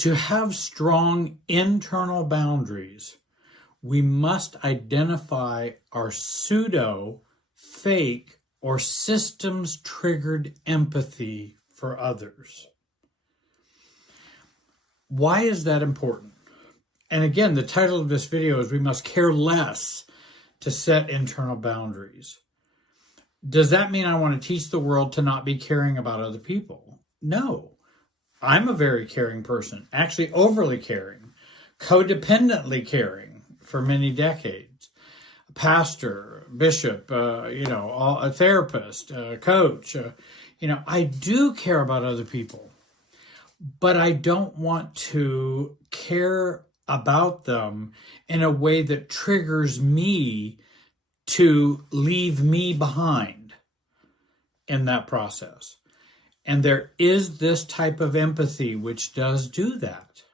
To have strong internal boundaries, we must identify our pseudo, fake, or systems-triggered empathy for others. Why is that important? And again, the title of this video is We Must Care Less to Set Internal Boundaries. Does that mean I want to teach the world to not be caring about other people? No. I'm a very caring person, actually overly caring, codependently caring for many decades. A pastor, bishop, a therapist, a coach. I do care about other people, but I don't want to care about them in a way that triggers me to leave me behind in that process. And there is this type of empathy which does do that.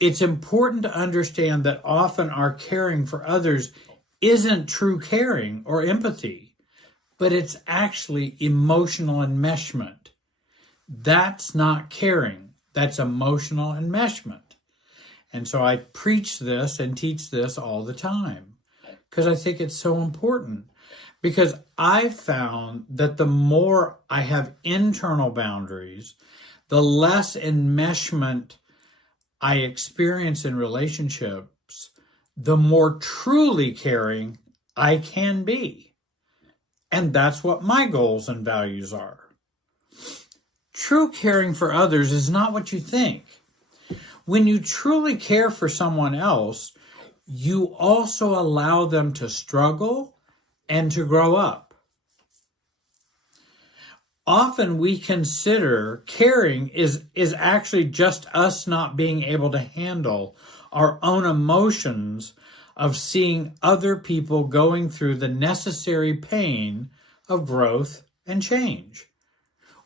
It's important to understand that often our caring for others isn't true caring or empathy, but it's actually emotional enmeshment. That's not caring. That's emotional enmeshment. And so I preach this and teach this all the time because I think it's so important. Because I've found that the more I have internal boundaries, the less enmeshment I experience in relationships, the more truly caring I can be. And that's what my goals and values are. True caring for others is not what you think. When you truly care for someone else, you also allow them to struggle and to grow up. Often we consider caring is actually just us not being able to handle our own emotions of seeing other people going through the necessary pain of growth and change.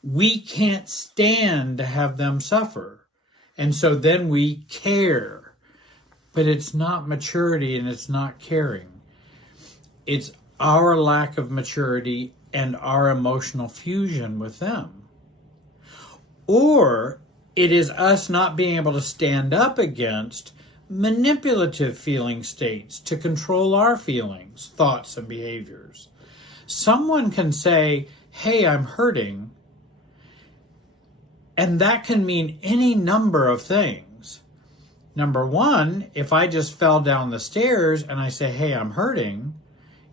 We can't stand to have them suffer. And so then we care. But it's not maturity and it's not caring. It's our lack of maturity and our emotional fusion with them. Or it is us not being able to stand up against manipulative feeling states to control our feelings, thoughts, and behaviors. Someone can say, hey, I'm hurting, and that can mean any number of things. Number one, if I just fell down the stairs and I say, hey, I'm hurting,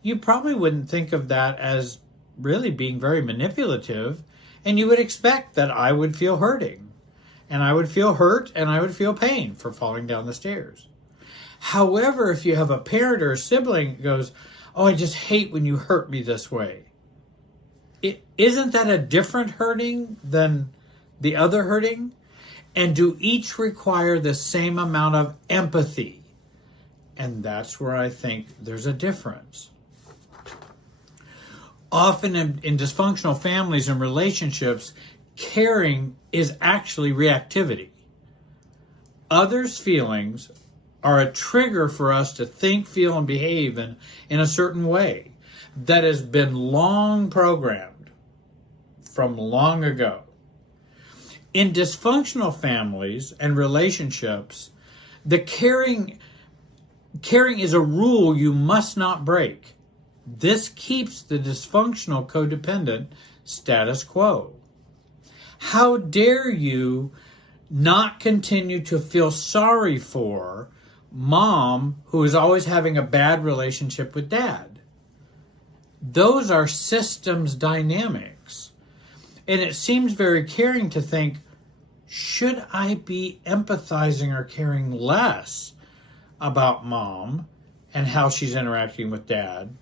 you probably wouldn't think of that as really being very manipulative, and you would expect that I would feel hurting, and I would feel hurt, and I would feel pain for falling down the stairs. However, if you have a parent or a sibling that goes, oh, I just hate when you hurt me this way, isn't that a different hurting than the other hurting? And do each require the same amount of empathy? And that's where I think there's a difference. Often in dysfunctional families and relationships, caring is actually reactivity. Others' feelings are a trigger for us to think, feel, and behave in a certain way that has been long programmed from long ago. In dysfunctional families and relationships, the caring is a rule you must not break. This keeps the dysfunctional codependent status quo. How dare you not continue to feel sorry for mom who is always having a bad relationship with dad? Those are systems dynamics. And it seems very caring to think, should I be empathizing or caring less about mom and how she's interacting with dad?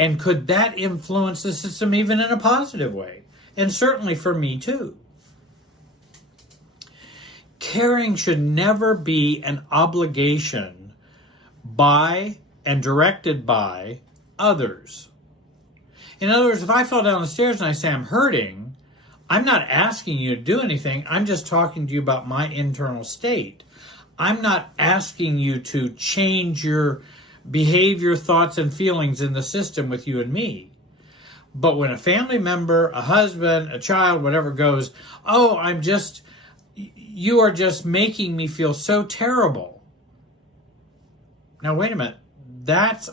And could that influence the system even in a positive way? And certainly for me too. Caring should never be an obligation by and directed by others. In other words, if I fell down the stairs and I say I'm hurting, I'm not asking you to do anything. I'm just talking to you about my internal state. I'm not asking you to change your behavior, thoughts, and feelings in the system with you and me. But when a family member, a husband, a child, whatever goes, oh, I'm just, you are just making me feel so terrible. Now, wait a minute.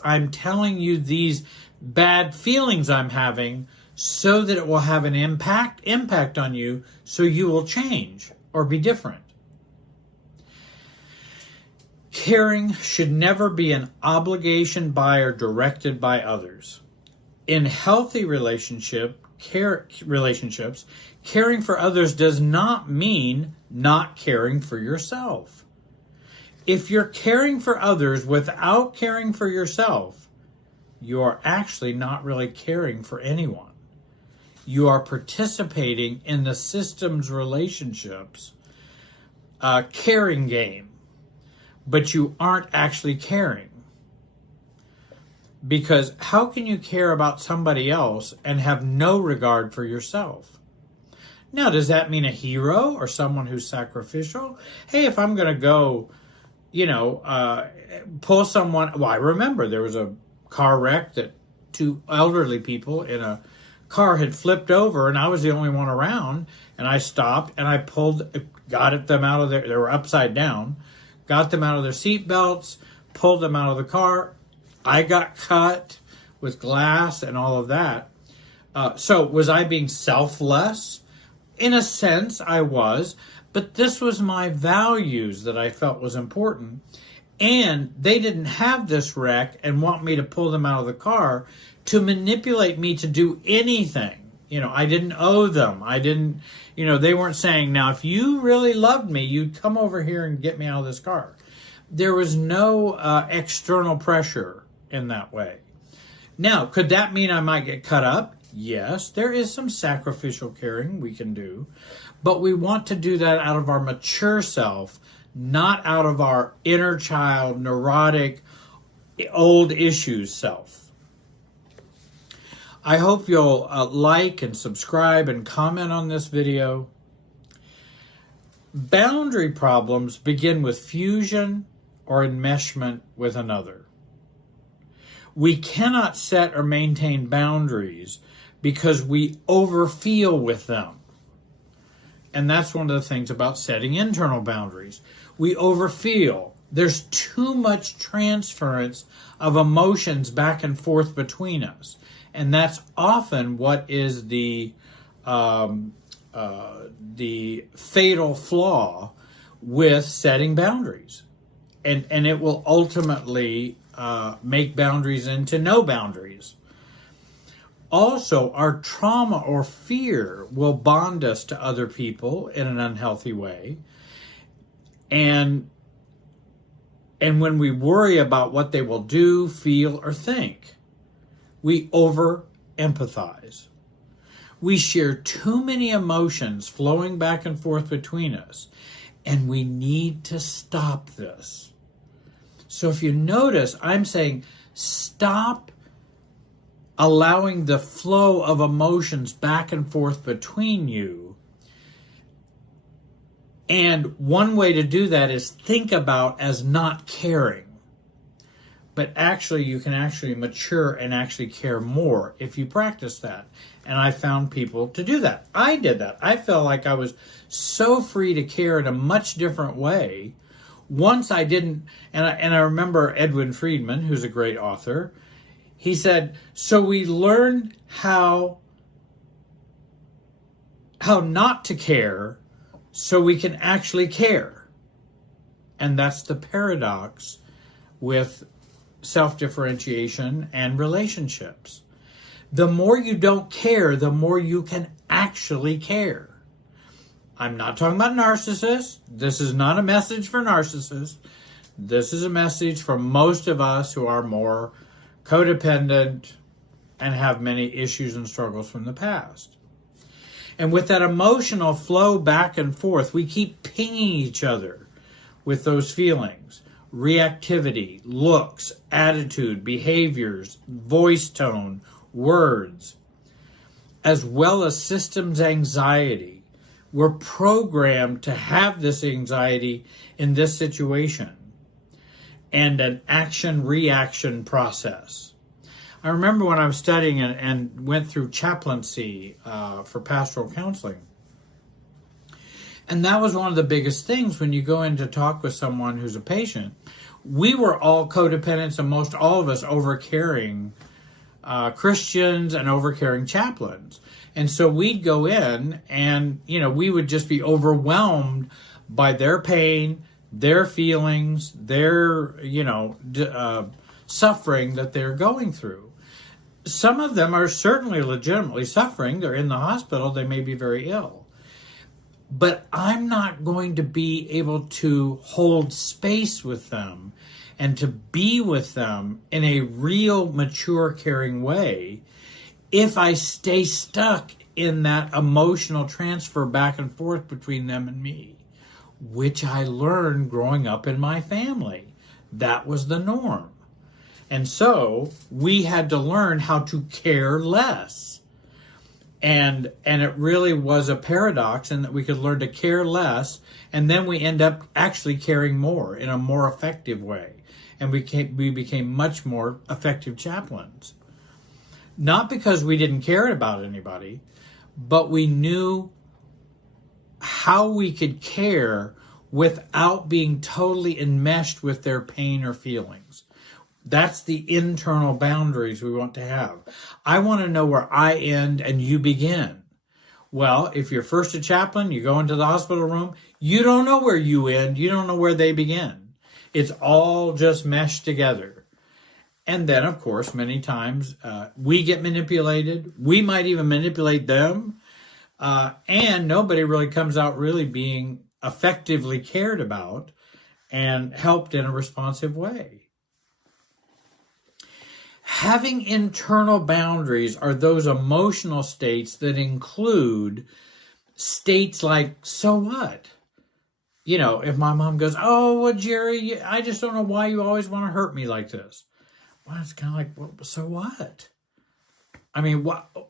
I'm telling you these bad feelings I'm having so that it will have an impact on you, so you will change or be different. Caring should never be an obligation by or directed by others. In healthy relationships, caring for others does not mean not caring for yourself. If you're caring for others without caring for yourself, you are actually not really caring for anyone. You are participating in the system's relationships caring game, but you aren't actually caring. Because how can you care about somebody else and have no regard for yourself? Now, does that mean a hero or someone who's sacrificial? Hey, if I'm going to go, pull someone. Well, I remember there was a car wreck that two elderly people in a car had flipped over, and I was the only one around, and I stopped and I got them out of there. They were upside down, got them out of their seat belts, pulled them out of the car. I got cut with glass and all of that. So was I being selfless? In a sense, I was. But this was my values that I felt was important. And they didn't have this wreck and want me to pull them out of the car to manipulate me to do anything. I didn't owe them. They weren't saying, now, if you really loved me, you'd come over here and get me out of this car. There was no external pressure in that way. Now, could that mean I might get cut up? Yes, there is some sacrificial caring we can do, but we want to do that out of our mature self, not out of our inner child, neurotic, old issues self. I hope you'll like and subscribe and comment on this video. Boundary problems begin with fusion or enmeshment with another. We cannot set or maintain boundaries because we overfeel with them. And that's one of the things about setting internal boundaries. We overfeel. There's too much transference of emotions back and forth between us. And that's often what is the fatal flaw with setting boundaries. And it will ultimately make boundaries into no boundaries. Also, our trauma or fear will bond us to other people in an unhealthy way. And when we worry about what they will do, feel, or think, we over-empathize. We share too many emotions flowing back and forth between us, and we need to stop this. So if you notice, I'm saying stop allowing the flow of emotions back and forth between you. And one way to do that is think about as not caring. But actually, you can actually mature and actually care more if you practice that. And I found people to do that. I did that. I felt like I was so free to care in a much different way. Once I didn't, and I remember Edwin Friedman, who's a great author, he said, so we learn how not to care so we can actually care. And that's the paradox with self-differentiation and relationships. The more you don't care, the more you can actually care. I'm not talking about narcissists. This is not a message for narcissists. This is a message for most of us who are more codependent and have many issues and struggles from the past. And with that emotional flow back and forth, we keep pinging each other with those feelings. Reactivity, looks, attitude, behaviors, voice tone, words, as well as systems anxiety. We're programmed to have this anxiety in this situation and an action-reaction process. I remember when I was studying and went through chaplaincy for pastoral counseling, And that was one of the biggest things when you go in to talk with someone who's a patient. We were all codependents, and most all of us overcaring Christians and overcaring chaplains. And so we'd go in and, we would just be overwhelmed by their pain, their feelings, their, suffering that they're going through. Some of them are certainly legitimately suffering. They're in the hospital. They may be very ill. But I'm not going to be able to hold space with them and to be with them in a real, mature, caring way if I stay stuck in that emotional transfer back and forth between them and me, which I learned growing up in my family. That was the norm. And so we had to learn how to care less. And it really was a paradox in that we could learn to care less, and then we end up actually caring more in a more effective way. And we became much more effective chaplains. Not because we didn't care about anybody, but we knew how we could care without being totally enmeshed with their pain or feelings. That's the internal boundaries we want to have. I want to know where I end and you begin. Well, if you're first a chaplain, you go into the hospital room, you don't know where you end, you don't know where they begin. It's all just meshed together. And then, of course, many times we get manipulated. We might even manipulate them. And nobody really comes out really being effectively cared about and helped in a responsive way. Having internal boundaries are those emotional states that include states like, so what? If my mom goes, oh, well, Jerry, I just don't know why you always want to hurt me like this. Well, it's kind of like, well, so what? I mean,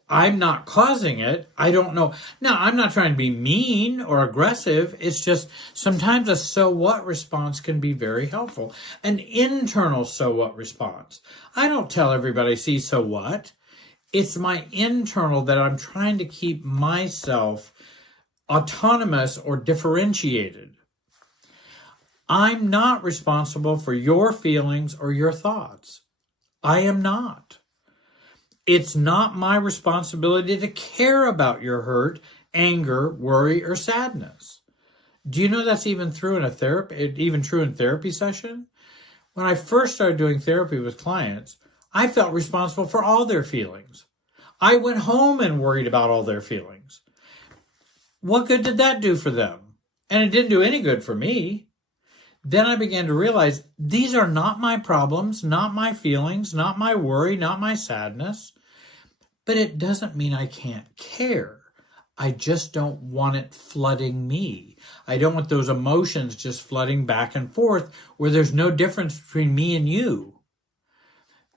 I'm not causing it. I don't know. Now, I'm not trying to be mean or aggressive. It's just sometimes a so what response can be very helpful. An internal so what response. I don't tell everybody, see, so what? It's my internal that I'm trying to keep myself autonomous or differentiated. I'm not responsible for your feelings or your thoughts. I am not. It's not my responsibility to care about your hurt, anger, worry, or sadness. Do you know that's even true in a therapy session? When I first started doing therapy with clients, I felt responsible for all their feelings. I went home and worried about all their feelings. What good did that do for them? And it didn't do any good for me. Then I began to realize these are not my problems, not my feelings, not my worry, not my sadness. But it doesn't mean I can't care. I just don't want it flooding me. I don't want those emotions just flooding back and forth where there's no difference between me and you.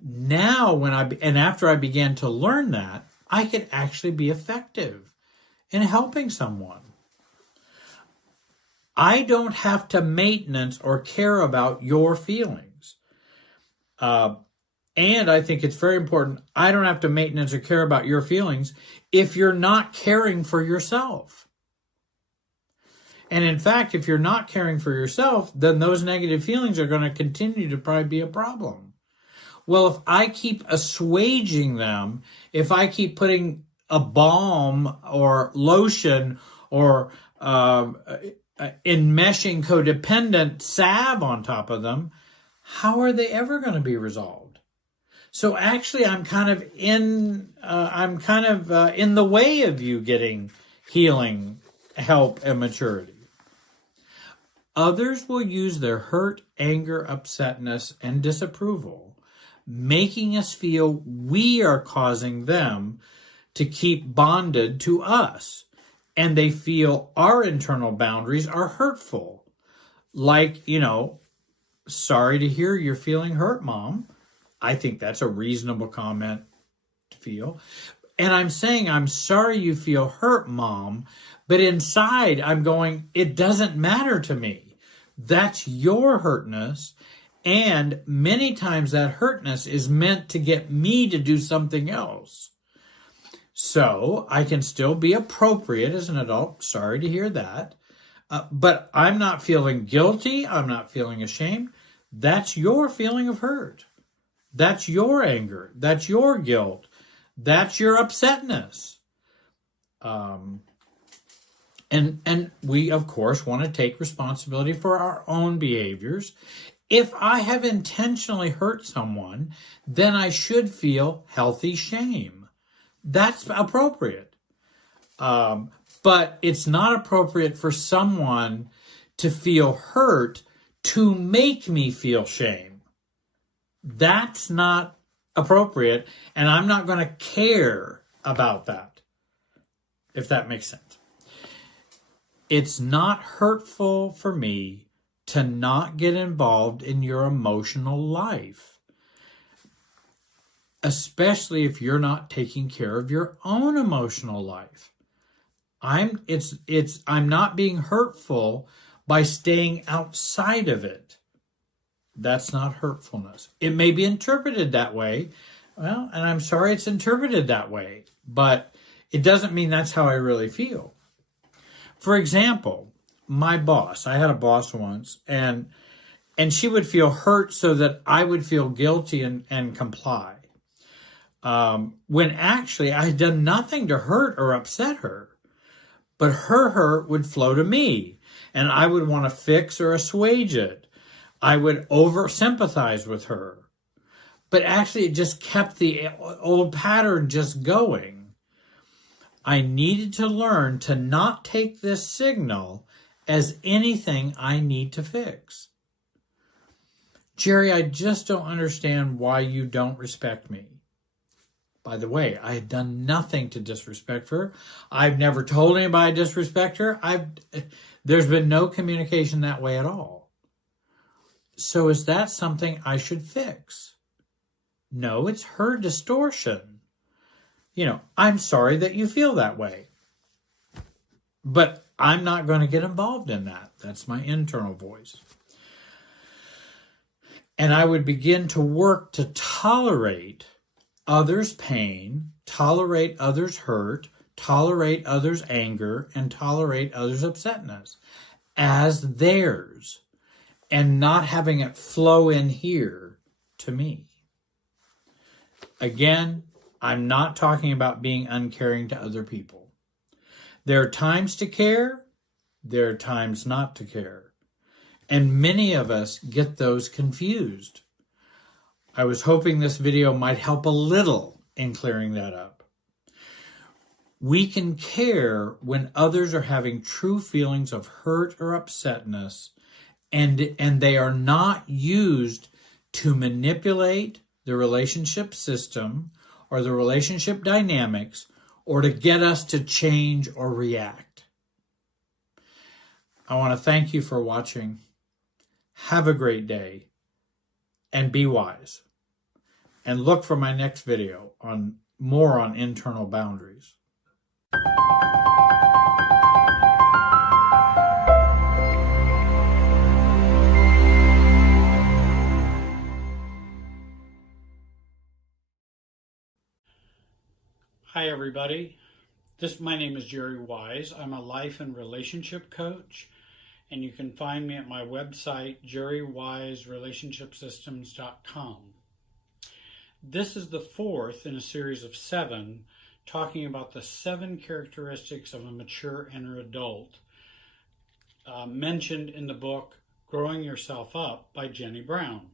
Now, after I began to learn that, I could actually be effective in helping someone. I don't have to maintenance or care about your feelings. And I think it's very important, I don't have to maintenance or care about your feelings if you're not caring for yourself. And in fact, if you're not caring for yourself, then those negative feelings are going to continue to probably be a problem. Well, if I keep assuaging them, if I keep putting a balm or lotion or enmeshing codependent salve on top of them, how are they ever going to be resolved? So actually, I'm kind of in the way of you getting healing, help, and maturity. Others will use their hurt, anger, upsetness, and disapproval, making us feel we are causing them to keep bonded to us. And they feel our internal boundaries are hurtful. Like, sorry to hear you're feeling hurt, Mom. I think that's a reasonable comment to feel. And I'm saying, I'm sorry you feel hurt, Mom. But inside, I'm going, it doesn't matter to me. That's your hurtness. And many times that hurtness is meant to get me to do something else. So I can still be appropriate as an adult. Sorry to hear that. But I'm not feeling guilty. I'm not feeling ashamed. That's your feeling of hurt. That's your anger. That's your guilt. That's your upsetness. And we, of course, want to take responsibility for our own behaviors. If I have intentionally hurt someone, then I should feel healthy shame. That's appropriate. But it's not appropriate for someone to feel hurt to make me feel shame. That's not appropriate, and I'm not going to care about that, if that makes sense. It's not hurtful for me to not get involved in your emotional life, especially if you're not taking care of your own emotional life. I'm not being hurtful by staying outside of it. That's not hurtfulness. It may be interpreted that way. Well, and I'm sorry it's interpreted that way, but it doesn't mean that's how I really feel. For example, my boss, I had a boss once, and she would feel hurt so that I would feel guilty and comply. When actually I had done nothing to hurt or upset her, but her hurt would flow to me, and I would want to fix or assuage it. I would over-sympathize with her. But actually it just kept the old pattern just going. I needed to learn to not take this signal as anything I need to fix. Jerry, I just don't understand why you don't respect me. By the way, I had done nothing to disrespect her. I've never told anybody I disrespect her. There's been no communication that way at all. So is that something I should fix? No, it's her distortion. I'm sorry that you feel that way. But I'm not going to get involved in that. That's my internal voice. And I would begin to work to tolerate others' pain, tolerate others' hurt, tolerate others' anger, and tolerate others' upsetness as theirs, and not having it flow in here to me. Again, I'm not talking about being uncaring to other people. There are times to care, there are times not to care. And many of us get those confused. I was hoping this video might help a little in clearing that up. We can care when others are having true feelings of hurt or upsetness, and they are not used to manipulate the relationship system or the relationship dynamics, or to get us to change or react. I want to thank you for watching. Have a great day, and be wise. And look for my next video on more on internal boundaries. Hi everybody, my name is Jerry Wise. I'm a life and relationship coach, and you can find me at my website, jerrywiserelationshipsystems.com. This is the fourth in a series of 7, talking about the 7 characteristics of a mature inner adult, mentioned in the book Growing Yourself Up by Jenny Brown.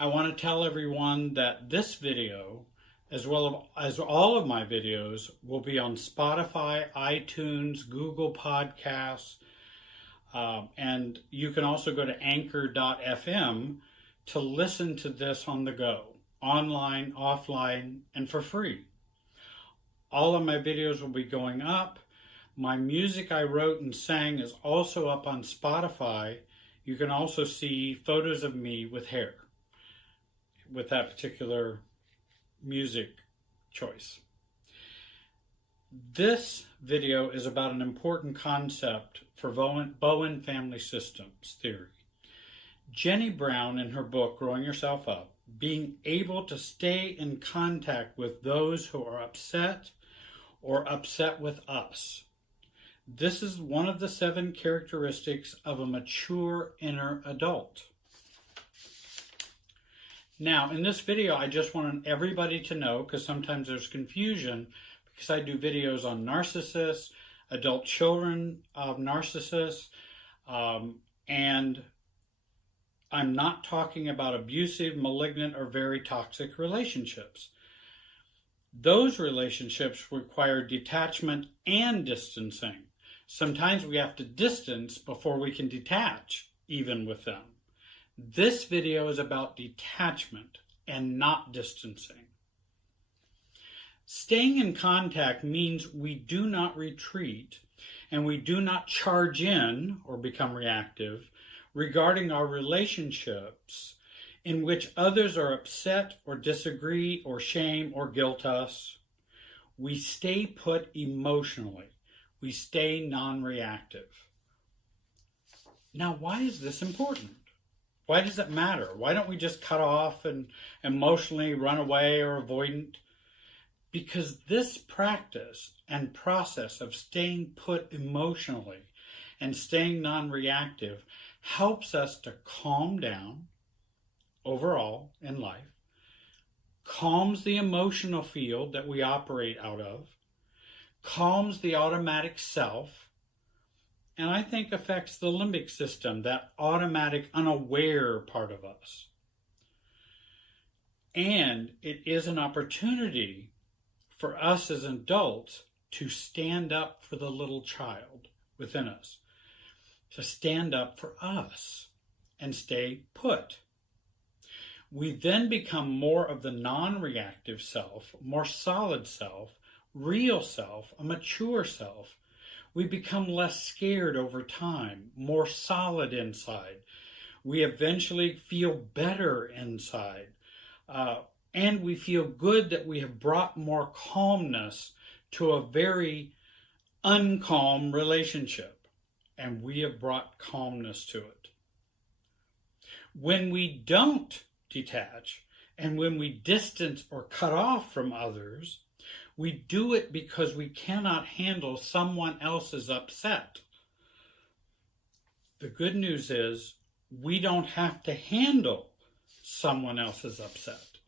I want to tell everyone that this video, as well as all of my videos, will be on Spotify, iTunes, Google Podcasts, and you can also go to anchor.fm to listen to this on the go, online, offline, and for free. All of my videos will be going up. My music I wrote and sang is also up on Spotify. You can also see photos of me with hair, with that particular music choice. This video is about an important concept for Bowen family systems theory. Jenny Brown, in her book Growing Yourself Up, being able to stay in contact with those who are upset or upset with us. This is one of the 7 characteristics of a mature inner adult. Now, in this video, I just want everybody to know, because sometimes there's confusion, because I do videos on narcissists, adult children of narcissists, and I'm not talking about abusive, malignant, or very toxic relationships. Those relationships require detachment and distancing. Sometimes we have to distance before we can detach, even with them. This video is about detachment and not distancing. Staying in contact means we do not retreat and we do not charge in or become reactive regarding our relationships in which others are upset or disagree or shame or guilt us. We stay put emotionally. We stay non-reactive. Now, why is this important? Why does it matter? Why don't we just cut off and emotionally run away or avoidant? Because this practice and process of staying put emotionally and staying non-reactive helps us to calm down overall in life, calms the emotional field that we operate out of, calms the automatic self, and I think affects the limbic system, that automatic, unaware part of us. And it is an opportunity for us as adults to stand up for the little child within us, to stand up for us and stay put. We then become more of the non-reactive self, more solid self, real self, a mature self. We become less scared over time, more solid inside. We eventually feel better inside. And we feel good that we have brought more calmness to a very uncalm relationship. And we have brought calmness to it. When we don't detach, and when we distance or cut off from others, we do it because we cannot handle someone else's upset. The good news is we don't have to handle someone else's upset.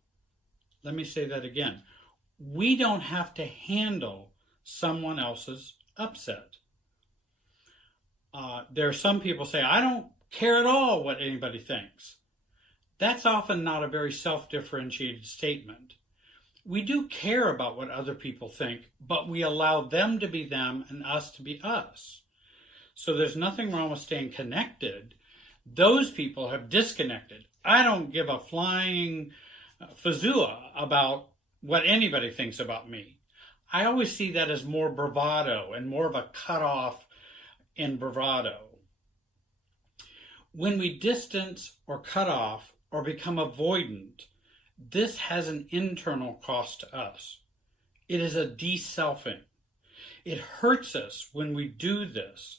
Let me say that again. We don't have to handle someone else's upset. There are some people say, I don't care at all what anybody thinks. That's often not a very self-differentiated statement. We do care about what other people think, but we allow them to be them and us to be us. So there's nothing wrong with staying connected. Those people have disconnected. I don't give a flying fazua about what anybody thinks about me. I always see that as more bravado and more of a cutoff in bravado. When we distance or cut off or become avoidant, this has an internal cost to us. It is a de-selfing. It hurts us when we do this,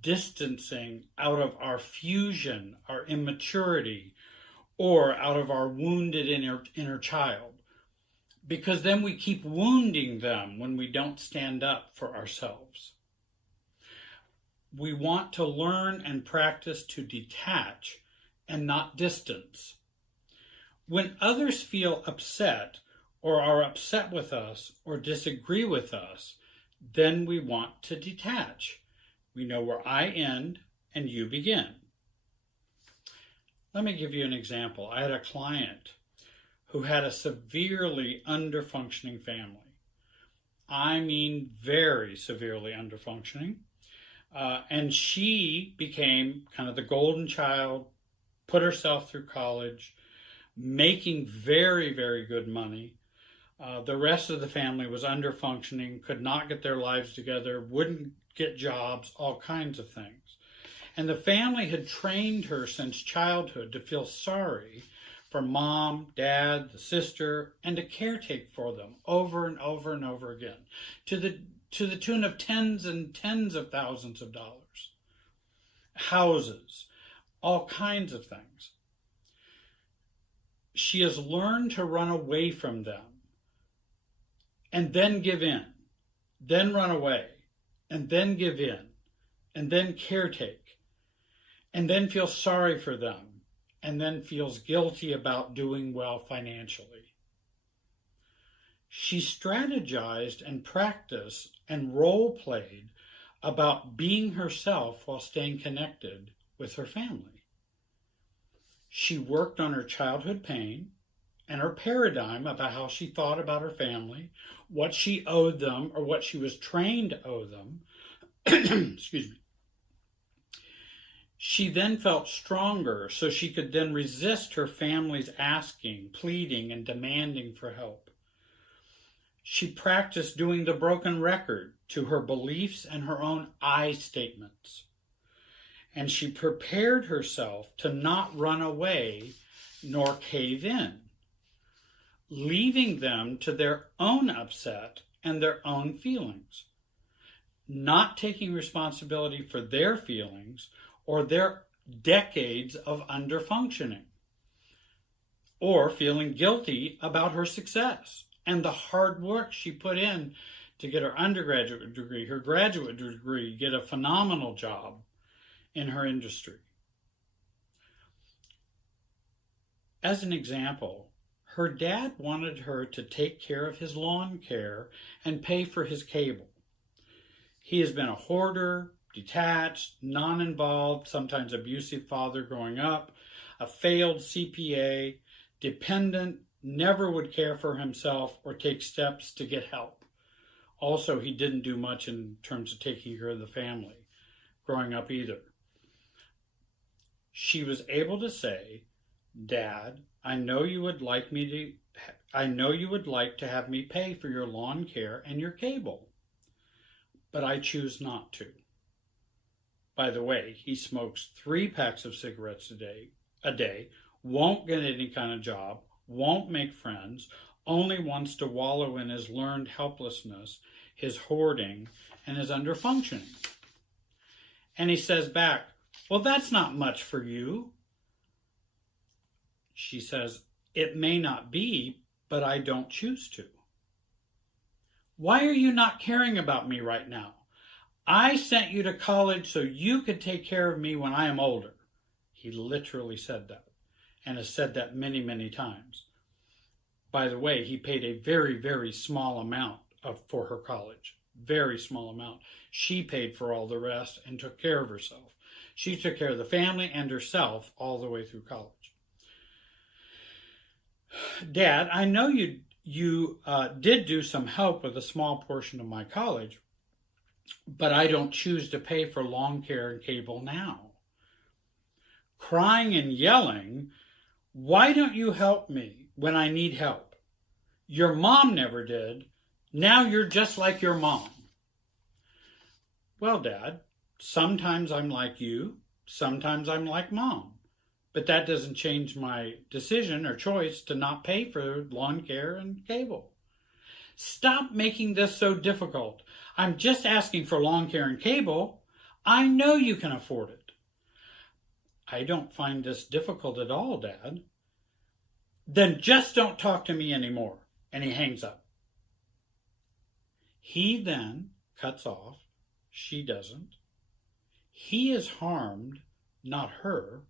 distancing out of our fusion, our immaturity, or out of our wounded inner child. Because then we keep wounding them when we don't stand up for ourselves. We want to learn and practice to detach and not distance. When others feel upset or are upset with us or disagree with us, then we want to detach. We know where I end and you begin. Let me give you an example. I had a client who had a severely underfunctioning family. I mean, very severely underfunctioning. And she became kind of the golden child, put herself through college, making very, very good money. The rest of the family was underfunctioning, could not get their lives together, wouldn't get jobs, all kinds of things. And the family had trained her since childhood to feel sorry for mom, dad, the sister, and to caretake for them over and over and over again, to the tune of tens and tens of thousands of dollars. Houses, all kinds of things. She has learned to run away from them and then give in, then run away, and then give in, and then caretake, and then feel sorry for them, and then feels guilty about doing well financially. She strategized and practiced and role-played about being herself while staying connected with her family. She worked on her childhood pain and her paradigm about how she thought about her family, what she owed them or what she was trained to owe them. Excuse me. She then felt stronger so she could then resist her family's asking, pleading, and demanding for help. She practiced doing the broken record to her beliefs and her own I statements. And she prepared herself to not run away nor cave in, leaving them to their own upset and their own feelings, not taking responsibility for their feelings or their decades of underfunctioning, or feeling guilty about her success and the hard work she put in to get her undergraduate degree, her graduate degree, get a phenomenal job in her industry. As an example, her dad wanted her to take care of his lawn care and pay for his cable. He has been a hoarder, detached, non-involved, sometimes abusive father growing up, a failed CPA, dependent, never would care for himself or take steps to get help. Also, he didn't do much in terms of taking care of the family growing up either. She was able to say, "Dad, I know you would like to have me pay for your lawn care and your cable, but I choose not to." By the way, he smokes 3 packs of cigarettes a day, won't get any kind of job, won't make friends, only wants to wallow in his learned helplessness, his hoarding, and his underfunctioning. And he says back, "Well, that's not much for you." She says, "It may not be, but I don't choose to." "Why are you not caring about me right now? I sent you to college so you could take care of me when I am older." He literally said that, and has said that many, many times. By the way, he paid a very, very small amount for her college. Very small amount. She paid for all the rest and took care of herself. She took care of the family and herself all the way through college. "Dad, I know you did do some help with a small portion of my college, but I don't choose to pay for lawn care and cable now." Crying and yelling, "Why don't you help me when I need help? Your mom never did. Now you're just like your mom." "Well, Dad, sometimes I'm like you, sometimes I'm like Mom, but that doesn't change my decision or choice to not pay for lawn care and cable." "Stop making this so difficult. I'm just asking for lawn care and cable. I know you can afford it." "I don't find this difficult at all, Dad." "Then just don't talk to me anymore." And he hangs up. He then cuts off. She doesn't. He is harmed, not her.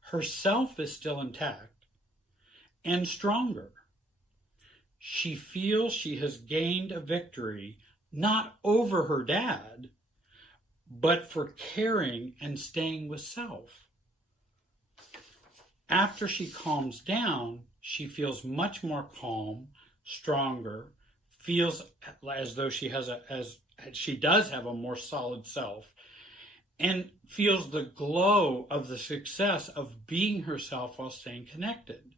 Herself is still intact and stronger. She feels she has gained a victory, not over her dad, but for caring and staying with self. After she calms down, she feels much more calm, stronger, feels as though she does have a more solid self, and feels the glow of the success of being herself while staying connected.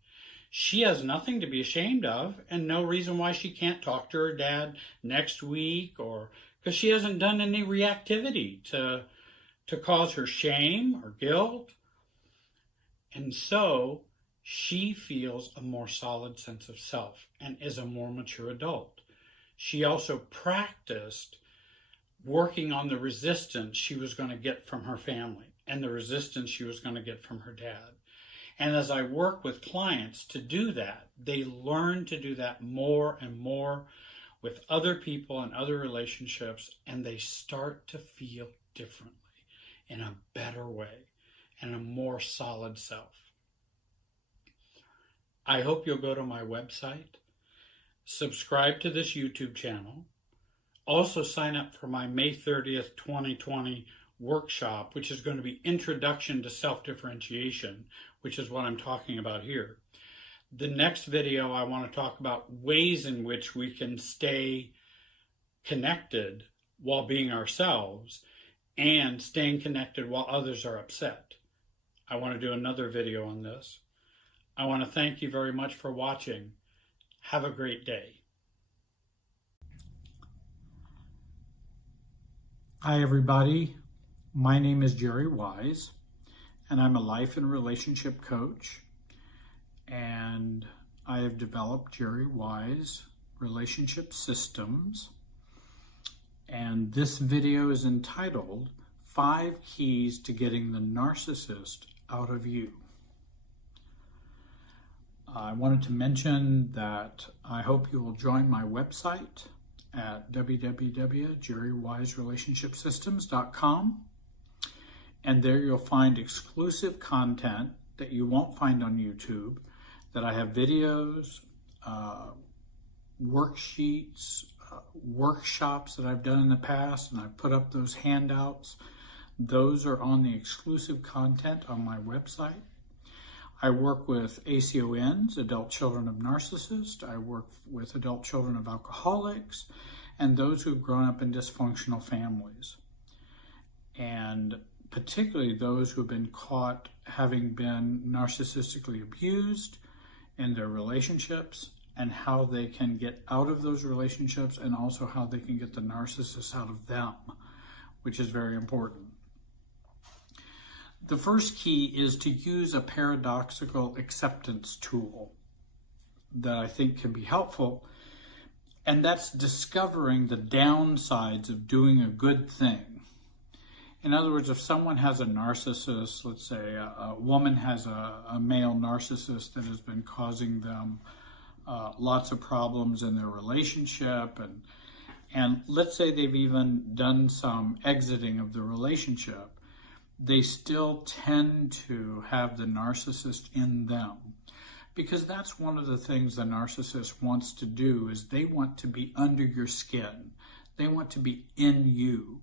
She has nothing to be ashamed of and no reason why she can't talk to her dad next week, or because she hasn't done any reactivity to cause her shame or guilt. And so she feels a more solid sense of self and is a more mature adult. She also practiced working on the resistance she was going to get from her family and the resistance she was going to get from her dad. And as I work with clients to do that, they learn to do that more and more with other people and other relationships, and they start to feel differently in a better way and a more solid self. I hope you'll go to my website, subscribe to this YouTube channel, also sign up for my May 30th, 2020 workshop, which is going to be Introduction to Self-Differentiation, which is what I'm talking about here. The next video, I want to talk about ways in which we can stay connected while being ourselves and staying connected while others are upset. I want to do another video on this. I want to thank you very much for watching. Have a great day. Hi, everybody. My name is Jerry Wise, and I'm a life and relationship coach. And I have developed Jerry Wise Relationship Systems. And this video is entitled 5 Keys to Getting the Narcissist Out of You. I wanted to mention that I hope you will join my website at www.jerrywiserelationshipsystems.com, and there you'll find exclusive content that you won't find on YouTube, that I have videos, worksheets, workshops that I've done in the past, and I've put up those handouts. Those are on the exclusive content on my website. I work with ACONs, adult children of narcissists. I work with adult children of alcoholics and those who've grown up in dysfunctional families. And particularly those who have been caught having been narcissistically abused in their relationships, and how they can get out of those relationships, and also how they can get the narcissist out of them, which is very important. The first key is to use a paradoxical acceptance tool that I think can be helpful, and that's discovering the downsides of doing a good thing. In other words, if someone has a narcissist, let's say a woman has a male narcissist that has been causing them lots of problems in their relationship, and let's say they've even done some exiting of the relationship, they still tend to have the narcissist in them, because that's one of the things the narcissist wants to do, is they want to be under your skin. They want to be in you.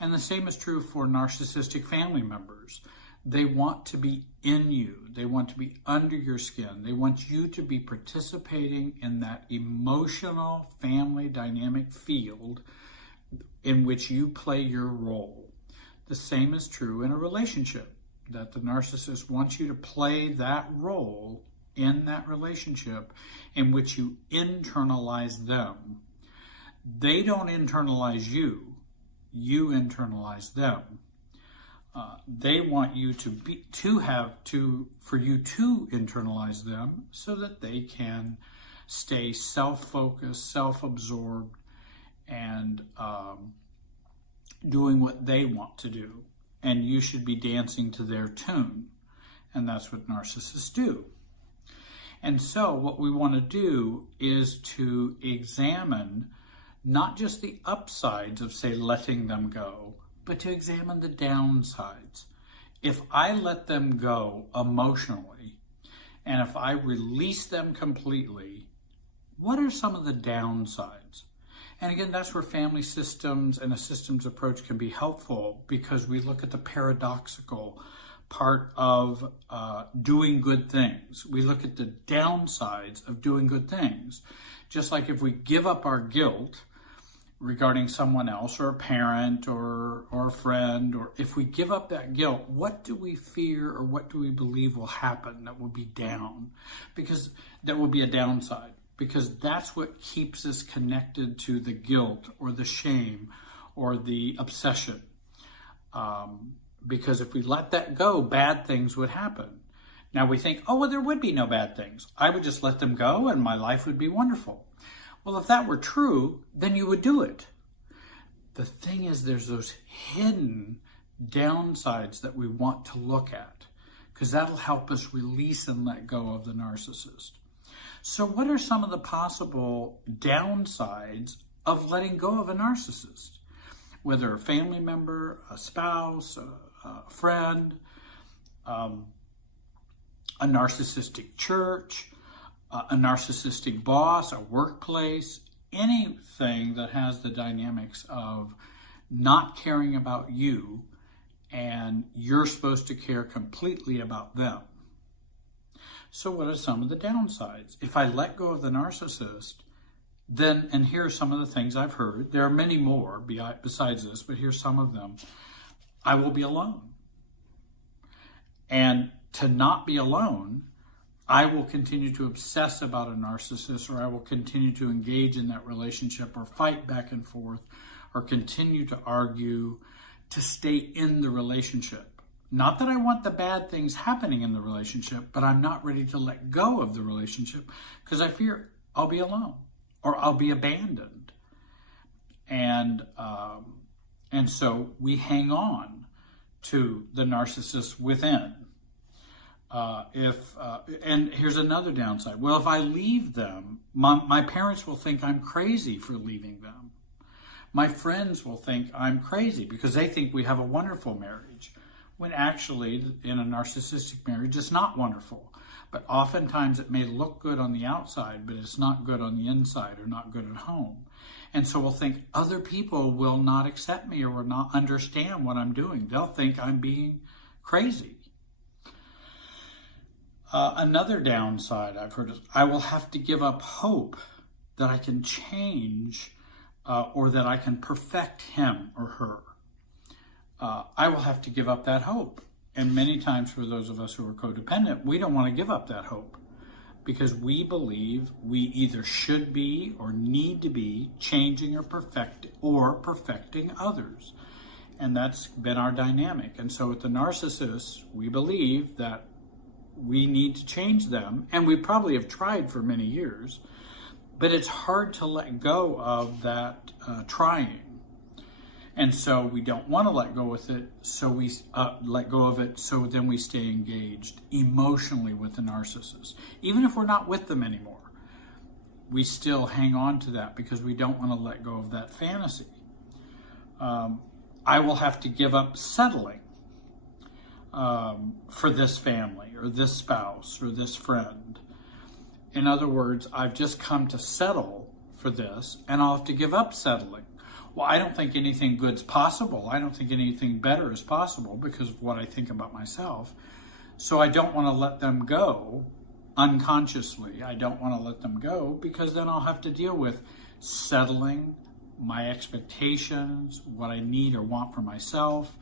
And the same is true for narcissistic family members. They want to be in you. They want to be under your skin. They want you to be participating in that emotional family dynamic field in which you play your role. The same is true in a relationship, that the narcissist wants you to play that role in that relationship in which you internalize them. They don't internalize you, you internalize them. They want you for you to internalize them so that they can stay self-focused, self-absorbed, and doing what they want to do. And you should be dancing to their tune. And that's what narcissists do. And so what we want to do is to examine not just the upsides of, say, letting them go, but to examine the downsides. If I let them go emotionally, and if I release them completely, what are some of the downsides? And again, that's where family systems and a systems approach can be helpful, because we look at the paradoxical part of doing good things. We look at the downsides of doing good things. Just like if we give up our guilt regarding someone else, or a parent, or a friend, or if we give up that guilt, what do we fear, or what do we believe will happen that will be down? Because that will be a downside. Because that's what keeps us connected to the guilt or the shame or the obsession. Because if we let that go, bad things would happen. Now we think, oh, well, there would be no bad things. I would just let them go and my life would be wonderful. Well, if that were true, then you would do it. The thing is, there's those hidden downsides that we want to look at, because that'll help us release and let go of the narcissist. So what are some of the possible downsides of letting go of a narcissist? Whether a family member, a spouse, a friend, a narcissistic church, a narcissistic boss, a workplace, anything that has the dynamics of not caring about you and you're supposed to care completely about them. So what are some of the downsides? If I let go of the narcissist, then, and here are some of the things I've heard, there are many more besides this, but here's some of them. I will be alone. And to not be alone, I will continue to obsess about a narcissist, or I will continue to engage in that relationship, or fight back and forth, or continue to argue to stay in the relationship. Not that I want the bad things happening in the relationship, but I'm not ready to let go of the relationship because I fear I'll be alone or I'll be abandoned. And so we hang on to the narcissist within. And here's another downside. Well, if I leave them, my parents will think I'm crazy for leaving them. My friends will think I'm crazy because they think we have a wonderful marriage, when actually in a narcissistic marriage it's not wonderful. But oftentimes it may look good on the outside, but it's not good on the inside or not good at home. And so we'll think other people will not accept me or will not understand what I'm doing. They'll think I'm being crazy. Another downside I've heard is I will have to give up hope that I can change or that I can perfect him or her. I will have to give up that hope. And many times for those of us who are codependent, we don't want to give up that hope because we believe we either should be or need to be changing or perfecting others. And that's been our dynamic. And so with the narcissists, we believe that we need to change them. And we probably have tried for many years, but it's hard to let go of that trying. And so we don't want to let go with it, so we let go of it, so then we stay engaged emotionally with the narcissist. Even if we're not with them anymore, we still hang on to that because we don't want to let go of that fantasy. I will have to give up settling for this family or this spouse or this friend. In other words, I've just come to settle for this, and I'll have to give up settling. Well, I don't think anything good's possible. I don't think anything better is possible because of what I think about myself. So I don't want to let them go unconsciously. I don't want to let them go because then I'll have to deal with settling my expectations, what I need or want for myself.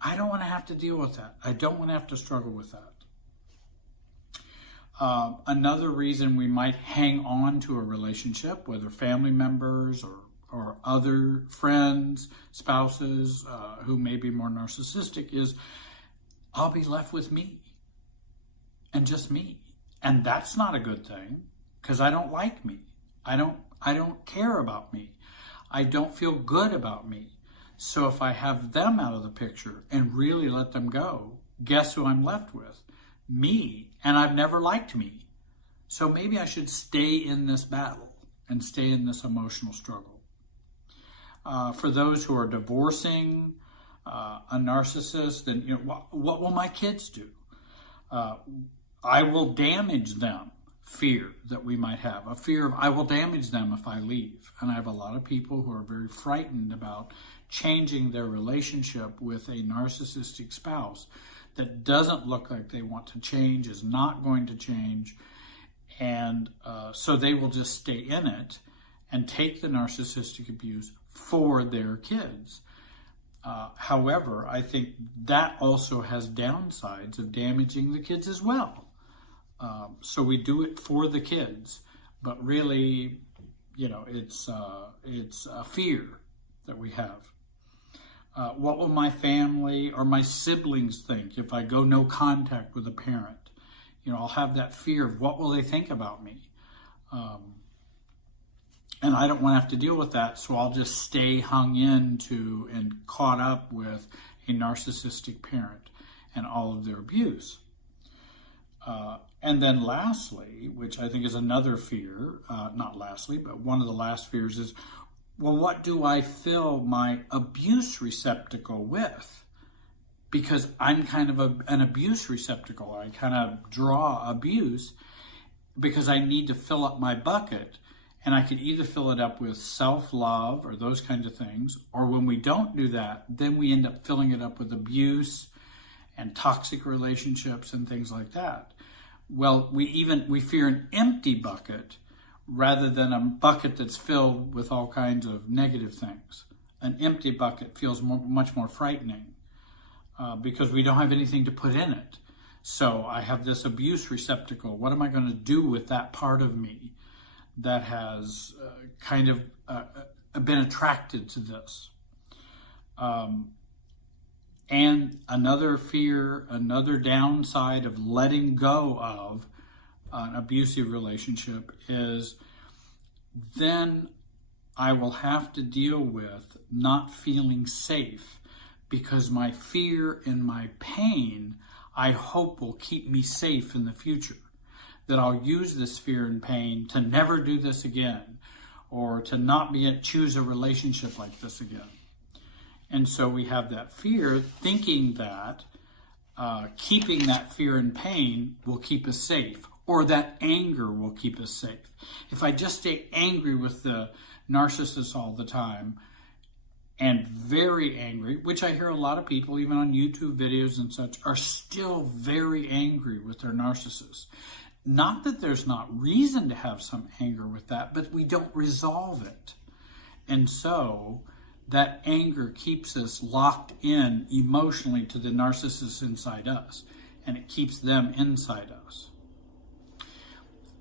I don't want to have to deal with that. I don't want to have to struggle with that. Another reason we might hang on to a relationship, whether family members or other friends, spouses who may be more narcissistic, is I'll be left with me and just me. And that's not a good thing because I don't like me. I don't care about me. I don't feel good about me. So if I have them out of the picture and really let them go, guess who I'm left with? Me. And I've never liked me. So maybe I should stay in this battle and stay in this emotional struggle. For those who are divorcing a narcissist, then what will my kids do? I will damage them. Fear that we might have, a fear of I will damage them if I leave. And I have a lot of people who are very frightened about changing their relationship with a narcissistic spouse that doesn't look like they want to change, is not going to change, and so they will just stay in it and take the narcissistic abuse for their kids. However, I think that also has downsides of damaging the kids as well. So we do it for the kids, but really, it's a fear that we have. What will my family or my siblings think if I go no contact with a parent? I'll have that fear of what will they think about me? And I don't want to have to deal with that, so I'll just stay hung into and caught up with a narcissistic parent and all of their abuse. And then lastly, which I think is another fear, not lastly, but one of the last fears is, well, what do I fill my abuse receptacle with? Because I'm kind of an abuse receptacle. I kind of draw abuse because I need to fill up my bucket. And I could either fill it up with self-love or those kinds of things, or when we don't do that, then we end up filling it up with abuse and toxic relationships and things like that. Well, we fear an empty bucket rather than a bucket that's filled with all kinds of negative things. An empty bucket feels much more frightening because we don't have anything to put in it. So I have this abuse receptacle. What am I going to do with that part of me that has kind of been attracted to this? And another fear, another downside of letting go of an abusive relationship is then I will have to deal with not feeling safe because my fear and my pain, I hope, will keep me safe in the future. That I'll use this fear and pain to never do this again, or to not choose a relationship like this again. And so we have that fear, thinking that keeping that fear and pain will keep us safe, or that anger will keep us safe. If I just stay angry with the narcissist all the time, and very angry, which I hear a lot of people, even on YouTube videos and such, are still very angry with their narcissist. Not that there's not reason to have some anger with that, but we don't resolve it. And so that anger keeps us locked in emotionally to the narcissist inside us, and it keeps them inside us.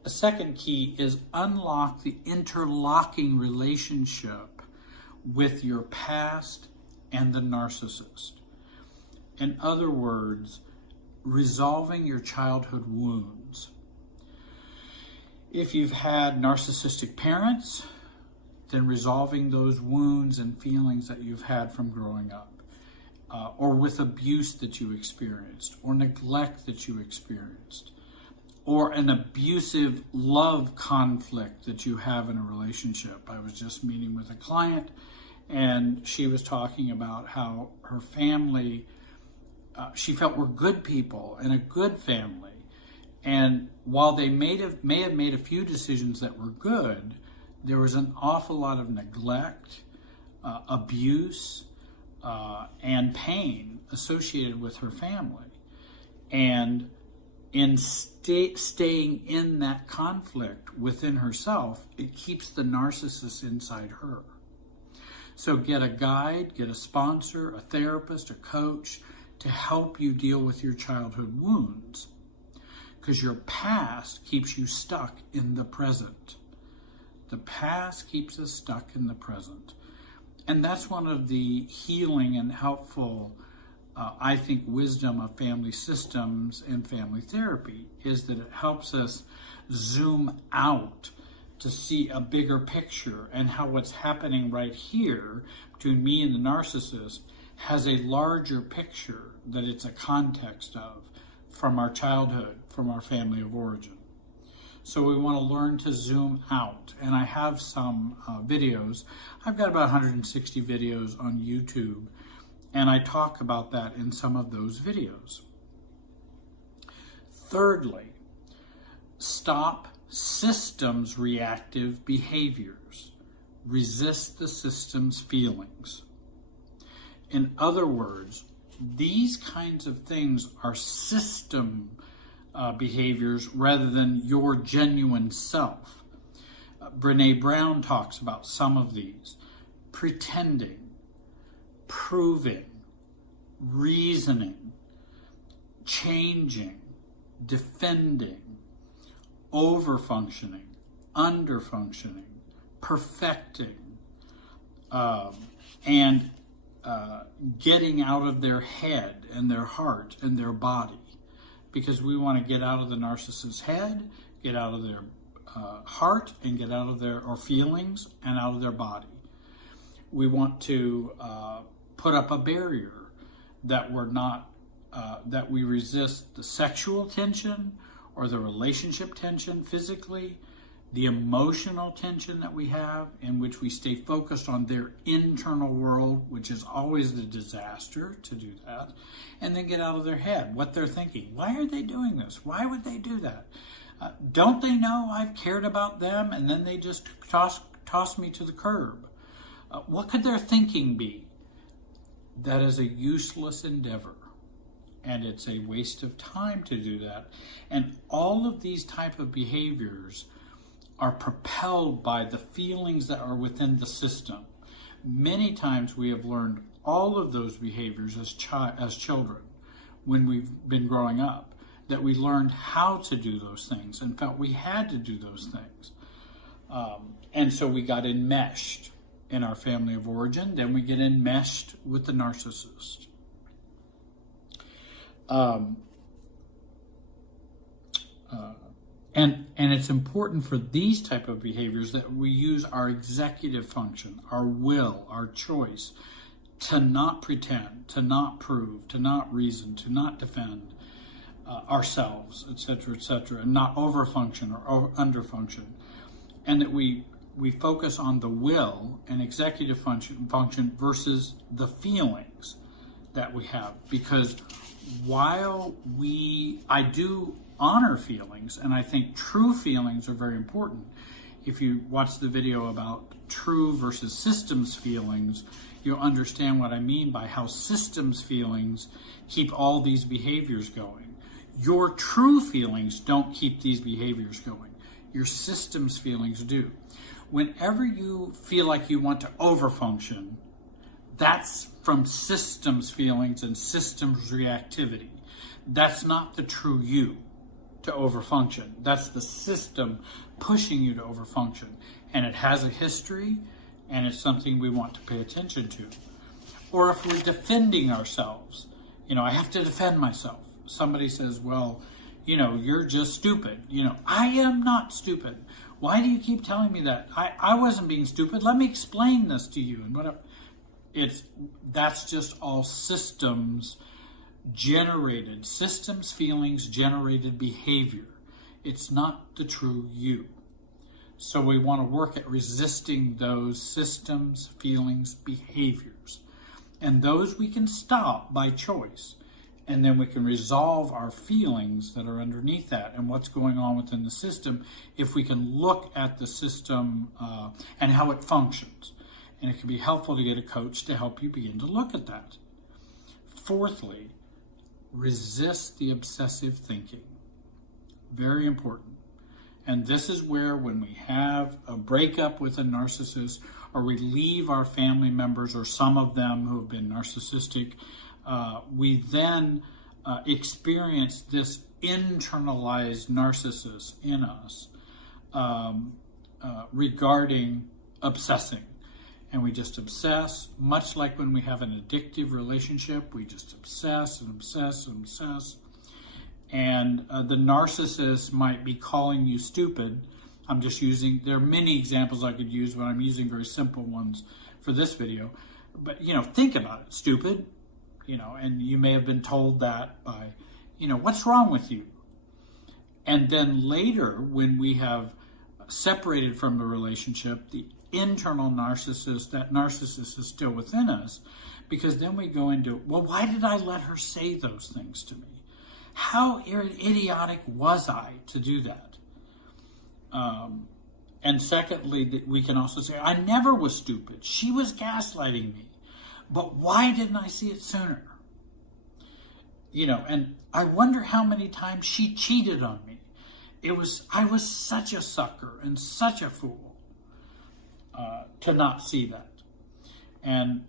A second key is unlock the interlocking relationship with your past and the narcissist. In other words, resolving your childhood wounds. If you've had narcissistic parents, then resolving those wounds and feelings that you've had from growing up, or with abuse that you experienced, or neglect that you experienced, or an abusive love conflict that you have in a relationship. I was just meeting with a client, and she was talking about how her family, she felt were good people and a good family. And while they may have made a few decisions that were good, there was an awful lot of neglect, abuse, and pain associated with her family. And in staying in that conflict within herself, it keeps the narcissist inside her. So get a guide, get a sponsor, a therapist, a coach to help you deal with your childhood wounds. Because your past keeps you stuck in the present. The past keeps us stuck in the present. And that's one of the healing and helpful, I think, wisdom of family systems and family therapy, is that it helps us zoom out to see a bigger picture, and how what's happening right here between me and the narcissist has a larger picture that it's a context of from our childhood, from our family of origin. So we want to learn to zoom out. And I have some videos. I've got about 160 videos on YouTube, and I talk about that in some of those videos. Thirdly, stop systems reactive behaviors. Resist the system's feelings. In other words, these kinds of things are system behaviors rather than your genuine self. Brene Brown talks about some of these: pretending, proving, reasoning, changing, defending, over-functioning, under-functioning, perfecting, and getting out of their head and their heart and their body. Because we want to get out of the narcissist's head, get out of their heart, and get out of their feelings and out of their body. We want to put up a barrier that we're not, that we resist the sexual tension or the relationship tension physically, the emotional tension that we have, in which we stay focused on their internal world, which is always a disaster to do that, and then get out of their head, what they're thinking. Why are they doing this? Why would they do that? Don't they know I've cared about them, and then they just toss me to the curb? What could their thinking be? That is a useless endeavor, and it's a waste of time to do that. And all of these type of behaviors are propelled by the feelings that are within the system. Many times we have learned all of those behaviors as children when we've been growing up, that we learned how to do those things and felt we had to do those things. And so we got enmeshed in our family of origin, then we get enmeshed with the narcissist. And it's important for these type of behaviors that we use our executive function, our will, our choice, to not pretend, to not prove, to not reason, to not defend ourselves, etc., and not overfunction or underfunction. And that we focus on the will and executive function versus the feelings that we have. Because while I do honor feelings, and I think true feelings are very important. If you watch the video about true versus systems feelings, you'll understand what I mean by how systems feelings keep all these behaviors going. Your true feelings don't keep these behaviors going. Your systems feelings do. Whenever you feel like you want to overfunction, that's from systems feelings and systems reactivity. That's not the true you to overfunction. That's the system pushing you to overfunction. And it has a history, and it's something we want to pay attention to. Or if we're defending ourselves, I have to defend myself. Somebody says, well, you're just stupid. I am not stupid. Why do you keep telling me that? I wasn't being stupid. Let me explain this to you. And whatever. That's just all systems feelings generated behavior. It's not the true you. So we want to work at resisting those systems, feelings, behaviors. And those we can stop by choice. And then we can resolve our feelings that are underneath that and what's going on within the system if we can look at the system and how it functions. And it can be helpful to get a coach to help you begin to look at that. Fourthly, resist the obsessive thinking. Very important. And this is where, when we have a breakup with a narcissist, or we leave our family members, or some of them who have been narcissistic, we then experience this internalized narcissist in us regarding obsessing. And we just obsess, much like when we have an addictive relationship, we just obsess and obsess and obsess. And the narcissist might be calling you stupid. There are many examples I could use, but I'm using very simple ones for this video. But, think about it, stupid. And you may have been told that by, what's wrong with you? And then later, when we have separated from the relationship, the internal narcissist, that narcissist is still within us, because then we go into, well, why did I let her say those things to me? How idiotic was I to do that? And secondly, we can also say, I never was stupid. She was gaslighting me. But why didn't I see it sooner? And I wonder how many times she cheated on me. I was such a sucker and such a fool to not see that. And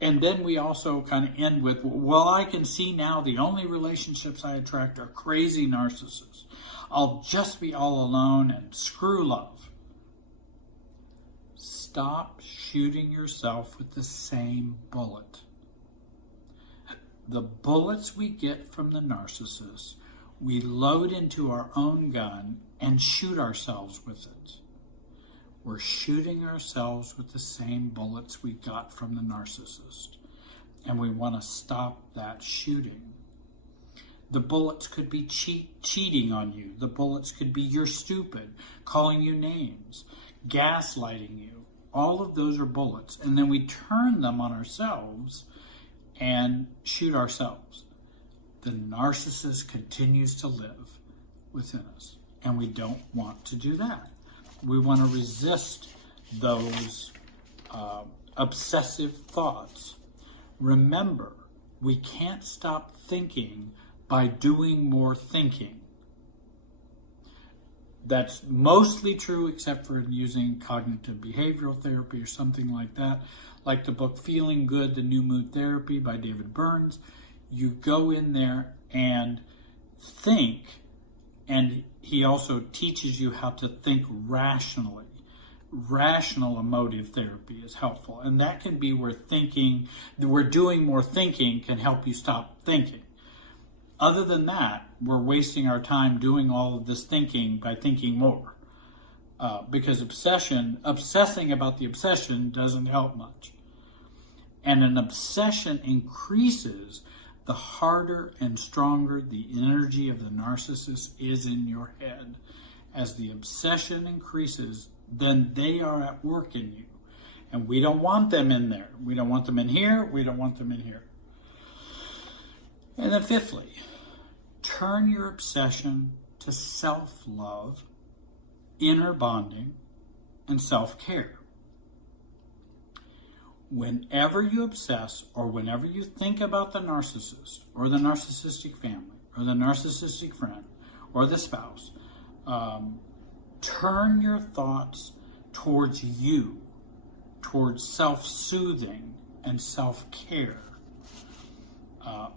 then we also kind of end with, well, I can see now the only relationships I attract are crazy narcissists. I'll just be all alone and screw love. Stop shooting yourself with the same bullet. The bullets we get from the narcissist, we load into our own gun and shoot ourselves with it. We're shooting ourselves with the same bullets we got from the narcissist. And we want to stop that shooting. The bullets could be cheating on you. The bullets could be you're stupid, calling you names, gaslighting you. All of those are bullets. And then we turn them on ourselves and shoot ourselves. The narcissist continues to live within us. And we don't want to do that. We want to resist those obsessive thoughts. Remember, we can't stop thinking by doing more thinking. That's mostly true except for using cognitive behavioral therapy or something like that, like the book Feeling Good, The New Mood Therapy by David Burns. You go in there and think, and he also teaches you how to think rationally. Rational emotive therapy is helpful, and that can be where doing more thinking can help you stop thinking. Other than that, we're wasting our time doing all of this thinking by thinking more, because obsessing about the obsession doesn't help much. And an obsession increases the harder and stronger the energy of the narcissist is in your head. As the obsession increases, then they are at work in you. And we don't want them in there. We don't want them in here. We don't want them in here. And then fifthly, turn your obsession to self-love, inner bonding, and self-care. Whenever you obsess or whenever you think about the narcissist or the narcissistic family or the narcissistic friend or the spouse, turn your thoughts towards you, towards self-soothing and self-care,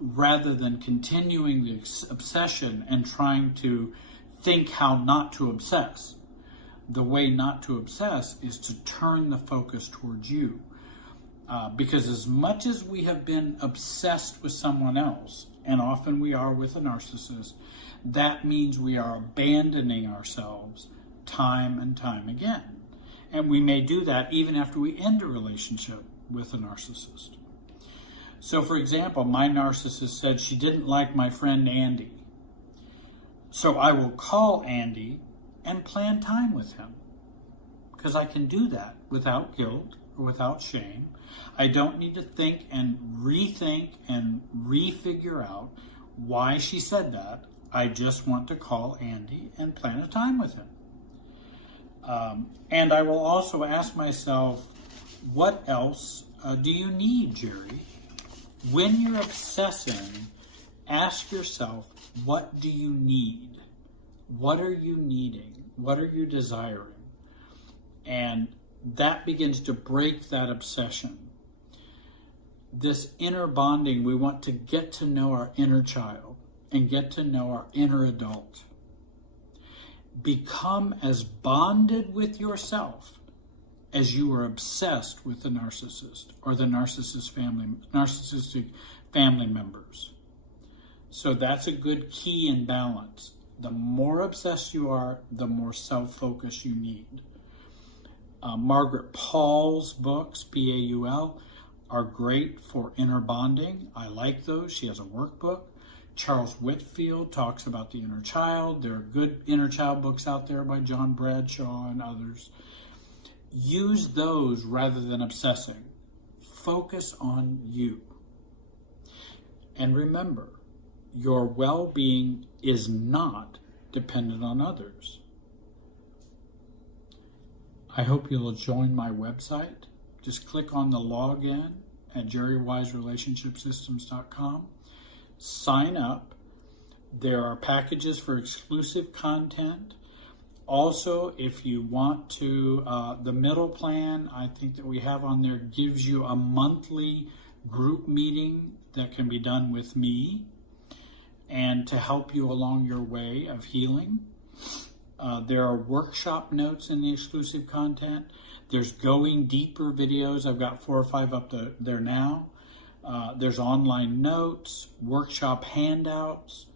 rather than continuing the obsession and trying to think how not to obsess. The way not to obsess is to turn the focus towards you. Because as much as we have been obsessed with someone else, and often we are with a narcissist, that means we are abandoning ourselves time and time again. And we may do that even after we end a relationship with a narcissist. So, for example, my narcissist said she didn't like my friend Andy. So I will call Andy and plan time with him, because I can do that without guilt or without shame. I don't need to think and rethink and refigure out why she said that. I just want to call Andy and plan a time with him. And I will also ask myself, what else do you need, Jerry? When you're obsessing, ask yourself, what do you need? What are you needing? What are you desiring? And that begins to break that obsession. This inner bonding, we want to get to know our inner child and get to know our inner adult. Become as bonded with yourself as you are obsessed with the narcissist or the narcissistic family members. So that's a good key in balance. The more obsessed you are, the more self-focus you need. Margaret Paul's books, Paul, are great for inner bonding. I like those. She has a workbook. Charles Whitfield talks about the inner child. There are good inner child books out there by John Bradshaw and others. Use those rather than obsessing. Focus on you. And remember, your well-being is not dependent on others. I hope you'll join my website. Just click on the login at jerrywiserelationshipsystems.com. Sign up. There are packages for exclusive content. Also, if you want to, the middle plan, I think that we have on there, gives you a monthly group meeting that can be done with me and to help you along your way of healing. There are workshop notes in the exclusive content. There's going deeper videos. I've got 4 or 5 up there now. There's online notes, workshop handouts.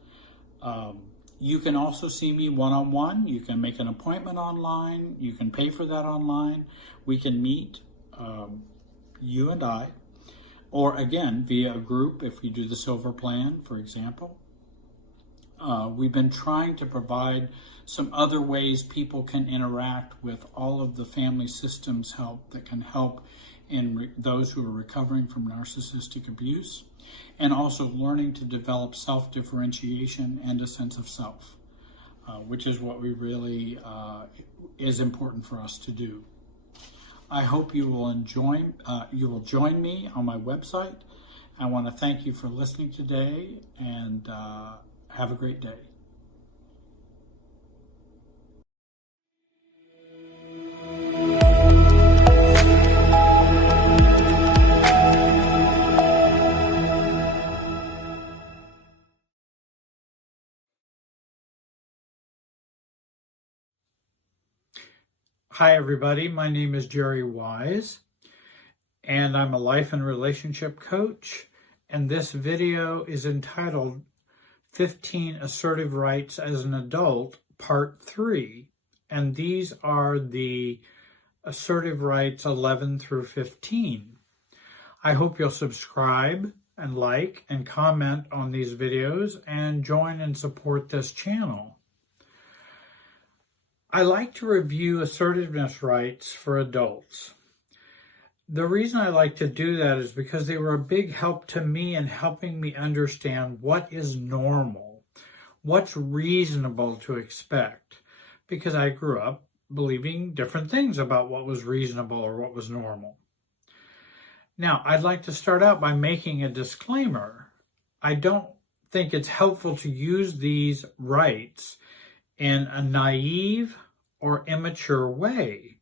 You can also see me one-on-one. You can make an appointment online. You can pay for that online. We can meet, you and I, or again, via a group if you do the silver plan, for example. We've been trying to provide some other ways people can interact with all of the family systems help that can help in those who are recovering from narcissistic abuse, and also learning to develop self-differentiation and a sense of self, which is what we really is important for us to do. I hope you will join me on my website. I want to thank you for listening today, and have a great day. Hi, everybody. My name is Jerry Wise, and I'm a life and relationship coach. And this video is entitled 15 Assertive Rights as an Adult, Part 3. And these are the assertive rights 11 through 15. I hope you'll subscribe and like and comment on these videos and join and support this channel. I like to review assertiveness rights for adults. The reason I like to do that is because they were a big help to me in helping me understand what is normal, what's reasonable to expect, because I grew up believing different things about what was reasonable or what was normal. Now, I'd like to start out by making a disclaimer. I don't think it's helpful to use these rights in a naive or immature way.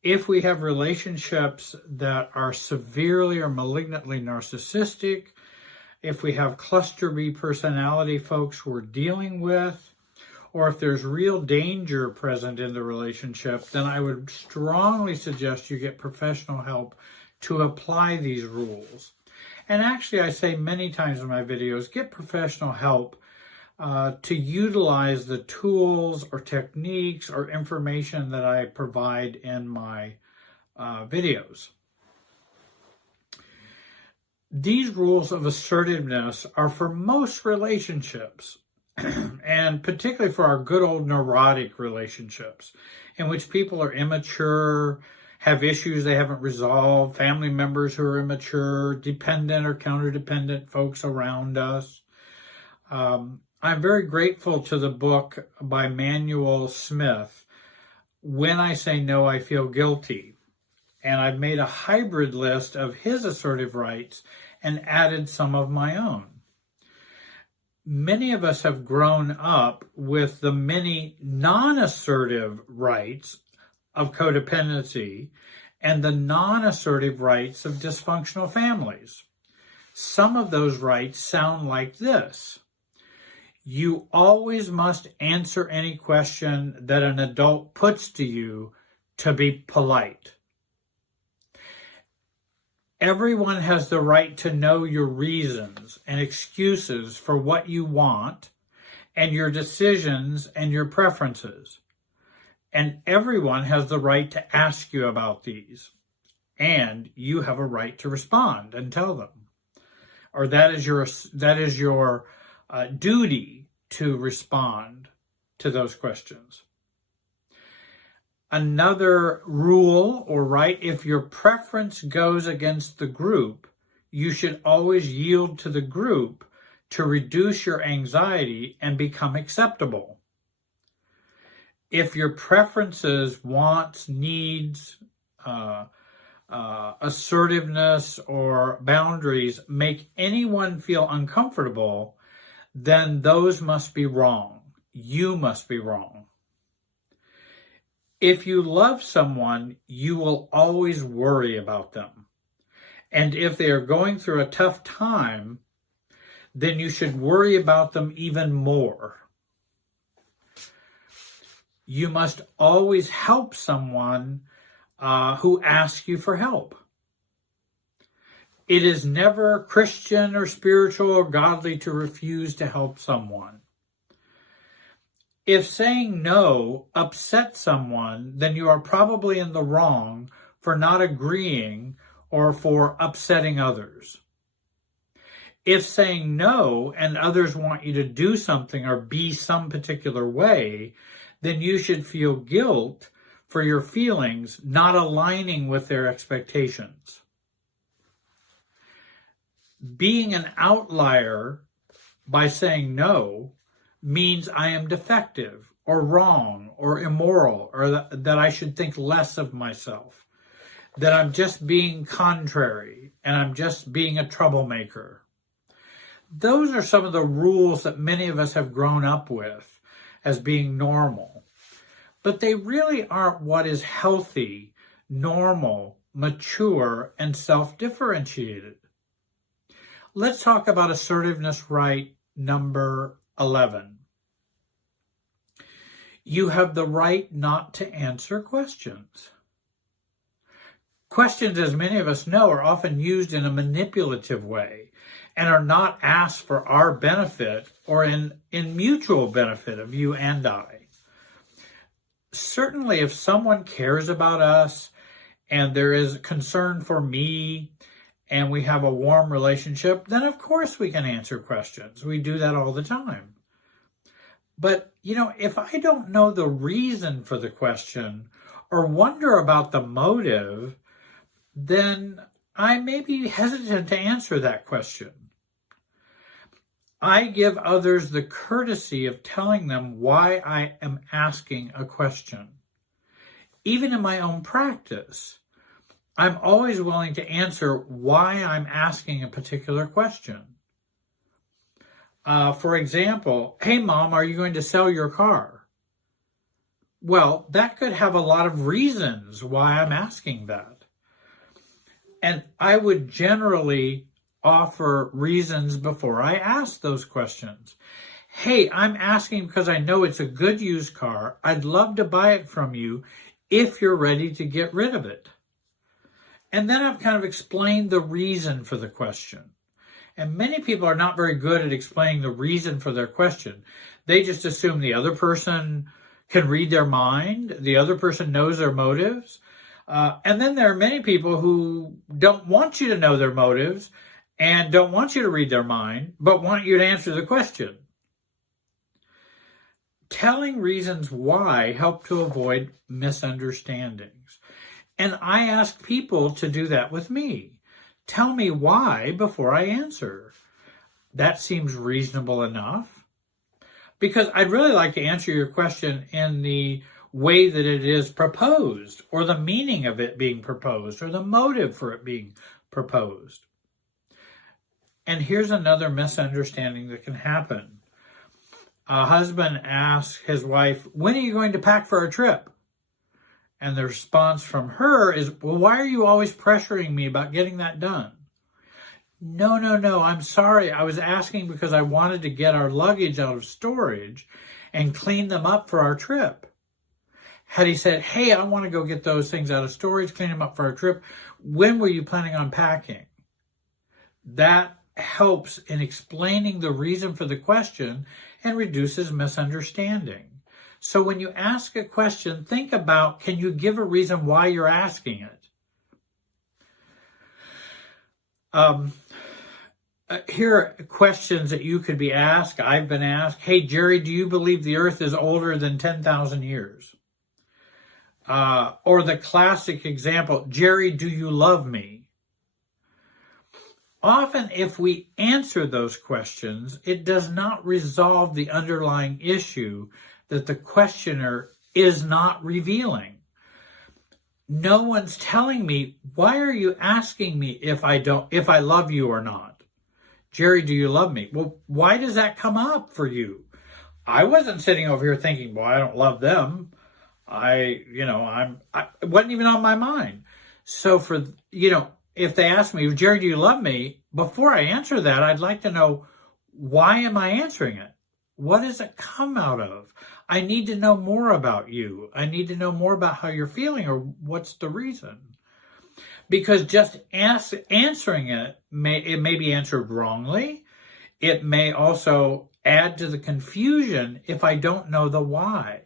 If we have relationships that are severely or malignantly narcissistic, if we have cluster B personality folks we're dealing with, or if there's real danger present in the relationship, then I would strongly suggest you get professional help to apply these rules. And actually, I say many times in my videos, get professional help to utilize the tools or techniques or information that I provide in my videos. These rules of assertiveness are for most relationships, and particularly for our good old neurotic relationships, in which people are immature, have issues they haven't resolved, family members who are immature, dependent or counter-dependent folks around us. I'm very grateful to the book by Manuel Smith, When I Say No, I Feel Guilty. And I've made a hybrid list of his assertive rights and added some of my own. Many of us have grown up with the many non-assertive rights of codependency and the non-assertive rights of dysfunctional families. Some of those rights sound like this. You always must answer any question that an adult puts to you to be polite. Everyone has the right to know your reasons and excuses for what you want and your decisions and your preferences. And everyone has the right to ask you about these. And you have a right to respond and tell them. Or that is your duty to respond to those questions. Another rule or right, if your preference goes against the group, you should always yield to the group to reduce your anxiety and become acceptable. If your preferences, wants, needs, assertiveness, or boundaries make anyone feel uncomfortable, then those must be wrong. You must be wrong. If you love someone, you will always worry about them. And if they are going through a tough time, then you should worry about them even more. You must always help someone who asks you for help. It is never Christian or spiritual or godly to refuse to help someone. If saying no upsets someone, then you are probably in the wrong for not agreeing or for upsetting others. if saying no and others want you to do something or be some particular way, then you should feel guilt for your feelings not aligning with their expectations. Being an outlier by saying no means I am defective or wrong or immoral, or that I should think less of myself, that I'm just being contrary and I'm just being a troublemaker. Those are some of the rules that many of us have grown up with as being normal. But they really aren't what is healthy, normal, mature, and self-differentiated. Let's talk about assertiveness right number 11. You have the right not to answer questions. Questions, as many of us know, are often used in a manipulative way and are not asked for our benefit or in mutual benefit of you and I. Certainly, if someone cares about us and there is concern for me and we have a warm relationship, then of course we can answer questions. We do that all the time. But, if I don't know the reason for the question or wonder about the motive, then I may be hesitant to answer that question. I give others the courtesy of telling them why I am asking a question. Even in my own practice, I'm always willing to answer why I'm asking a particular question. For example, hey mom, are you going to sell your car? Well, that could have a lot of reasons why I'm asking that. And I would generally offer reasons before I ask those questions. Hey, I'm asking because I know it's a good used car. I'd love to buy it from you if you're ready to get rid of it. And then I've kind of explained the reason for the question. And many people are not very good at explaining the reason for their question. They just assume the other person can read their mind, the other person knows their motives. And then there are many people who don't want you to know their motives and don't want you to read their mind, but want you to answer the question. Telling reasons why help to avoid misunderstandings. And I ask people to do that with me. Tell me why before I answer. That seems reasonable enough. Because I'd really like to answer your question in the way that it is proposed, or the meaning of it being proposed, or the motive for it being proposed. And here's another misunderstanding that can happen. A husband asks his wife, when are you going to pack for a trip? And the response from her is, well, why are you always pressuring me about getting that done? No, I'm sorry. I was asking because I wanted to get our luggage out of storage and clean them up for our trip. Had he said, hey, I want to go get those things out of storage, clean them up for our trip, when were you planning on packing? That helps in explaining the reason for the question and reduces misunderstanding. So when you ask a question, think about, can you give a reason why you're asking it? Here are questions that you could be asked. I've been asked, hey, Jerry, do you believe the earth is older than 10,000 years? Or the classic example, Jerry, do you love me? Often, if we answer those questions, it does not resolve the underlying issue that the questioner is not revealing. No one's telling me, why are you asking me if I love you or not? Jerry, do you love me? Well, why does that come up for you? I wasn't sitting over here thinking, well, I don't love them. It wasn't even on my mind. So if they ask me, Jerry, do you love me? Before I answer that, I'd like to know, why am I answering it? What does it come out of? I need to know more about you. I need to know more about how you're feeling or what's the reason. Because just answering it may be answered wrongly. It may also add to the confusion if I don't know the why.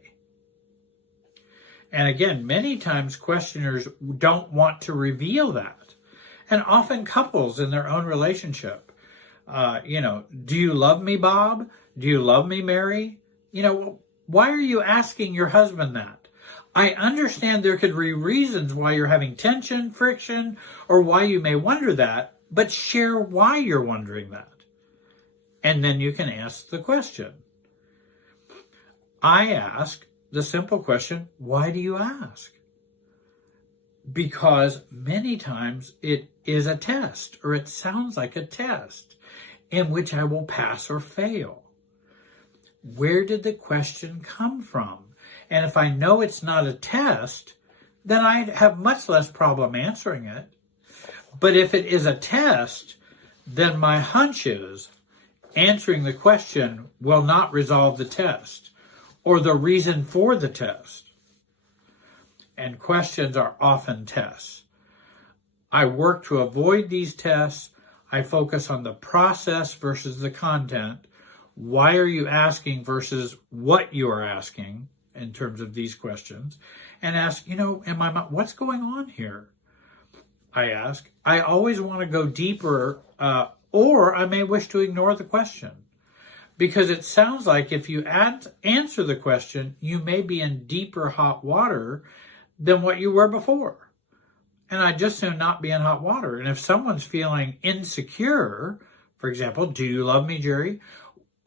And again, many times questioners don't want to reveal that. And often couples in their own relationship Do you love me, Bob? Do you love me, Mary? Why are you asking your husband that? I understand there could be reasons why you're having tension, friction, or why you may wonder that, but share why you're wondering that. And then you can ask the question. I ask the simple question, why do you ask? Because many times it is a test, or it sounds like a test in which I will pass or fail. Where did the question come from? And if I know it's not a test, then I have much less problem answering it. But if it is a test, then my hunch is answering the question will not resolve the test or the reason for the test. And questions are often tests. I work to avoid these tests. I focus on the process versus the content. Why are you asking versus what you are asking in terms of these questions? And ask, in my mind, what's going on here? I ask. I always want to go deeper, or I may wish to ignore the question. Because it sounds like if you answer the question, you may be in deeper hot water than what you were before. And I just soon not be in hot water. And if someone's feeling insecure, for example, do you love me, Jerry?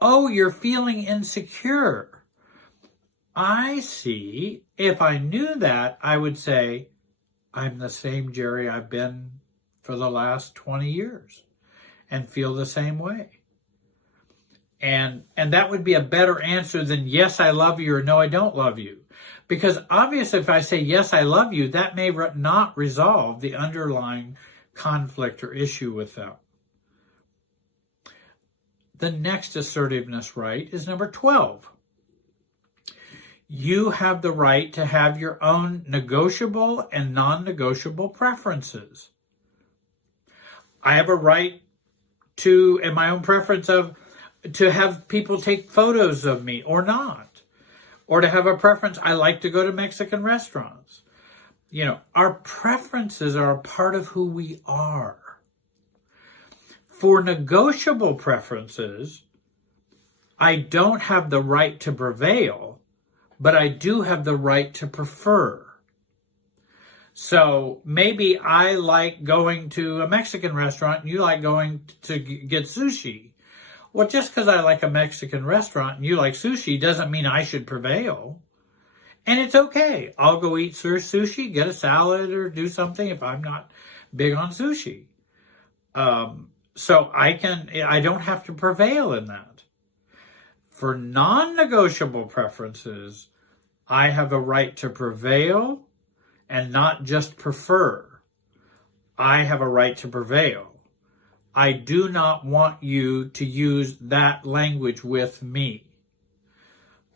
Oh, you're feeling insecure. I see. If I knew that, I would say, I'm the same Jerry I've been for the last 20 years and feel the same way. And that would be a better answer than yes, I love you or no, I don't love you. Because obviously if I say yes, I love you, that may not resolve the underlying conflict or issue with them. The next assertiveness right is number 12. You have the right to have your own negotiable and non-negotiable preferences. I have a right to, in my own preference to have people take photos of me or not. Or to have a preference, I like to go to Mexican restaurants. Our preferences are a part of who we are. For negotiable preferences, I don't have the right to prevail, but I do have the right to prefer. So maybe I like going to a Mexican restaurant and you like going to get sushi. Well, just because I like a Mexican restaurant and you like sushi doesn't mean I should prevail. And it's okay. I'll go eat sushi, get a salad, or do something if I'm not big on sushi. So I don't have to prevail in that. For non-negotiable preferences, I have a right to prevail and not just prefer. I have a right to prevail. I do not want you to use that language with me.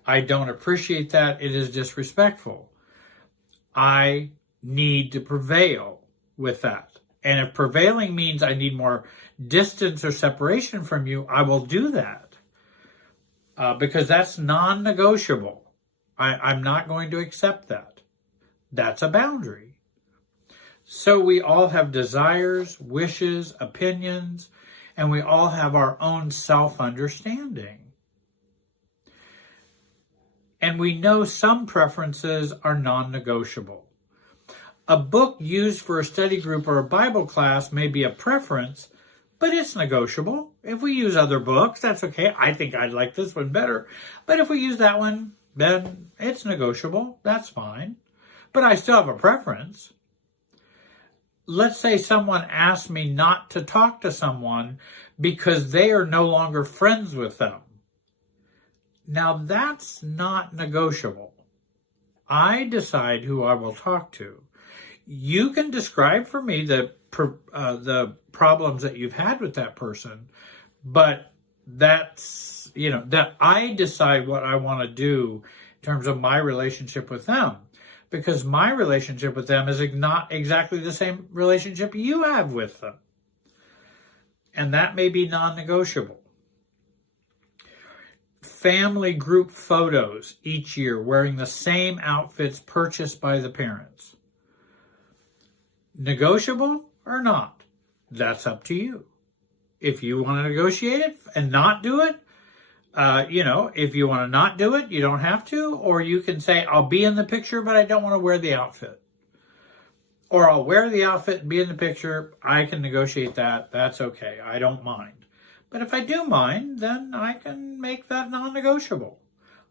I don't appreciate that. It is disrespectful. I need to prevail with that. And if prevailing means I need more distance or separation from you, I will do that. Because that's non-negotiable. I'm not going to accept that. That's a boundary. So we all have desires, wishes, opinions, and we all have our own self-understanding. And we know some preferences are non-negotiable. A book used for a study group or a Bible class may be a preference, but it's negotiable. If we use other books, that's okay. I think I'd like this one better. But if we use that one, then it's negotiable. That's fine. But I still have a preference. Let's say someone asks me not to talk to someone because they are no longer friends with them. Now that's not negotiable. I decide who I will talk to. You can describe for me the problems that you've had with that person, but that's, that I decide what I want to do in terms of my relationship with them. Because my relationship with them is not exactly the same relationship you have with them. And that may be non-negotiable. Family group photos each year wearing the same outfits purchased by the parents. Negotiable or not? That's up to you. if you want to negotiate it and not do it, if you want to not do it, you don't have to. Or you can say, I'll be in the picture, but I don't want to wear the outfit. Or I'll wear the outfit and be in the picture. I can negotiate that. That's okay. I don't mind. But if I do mind, then I can make that non-negotiable.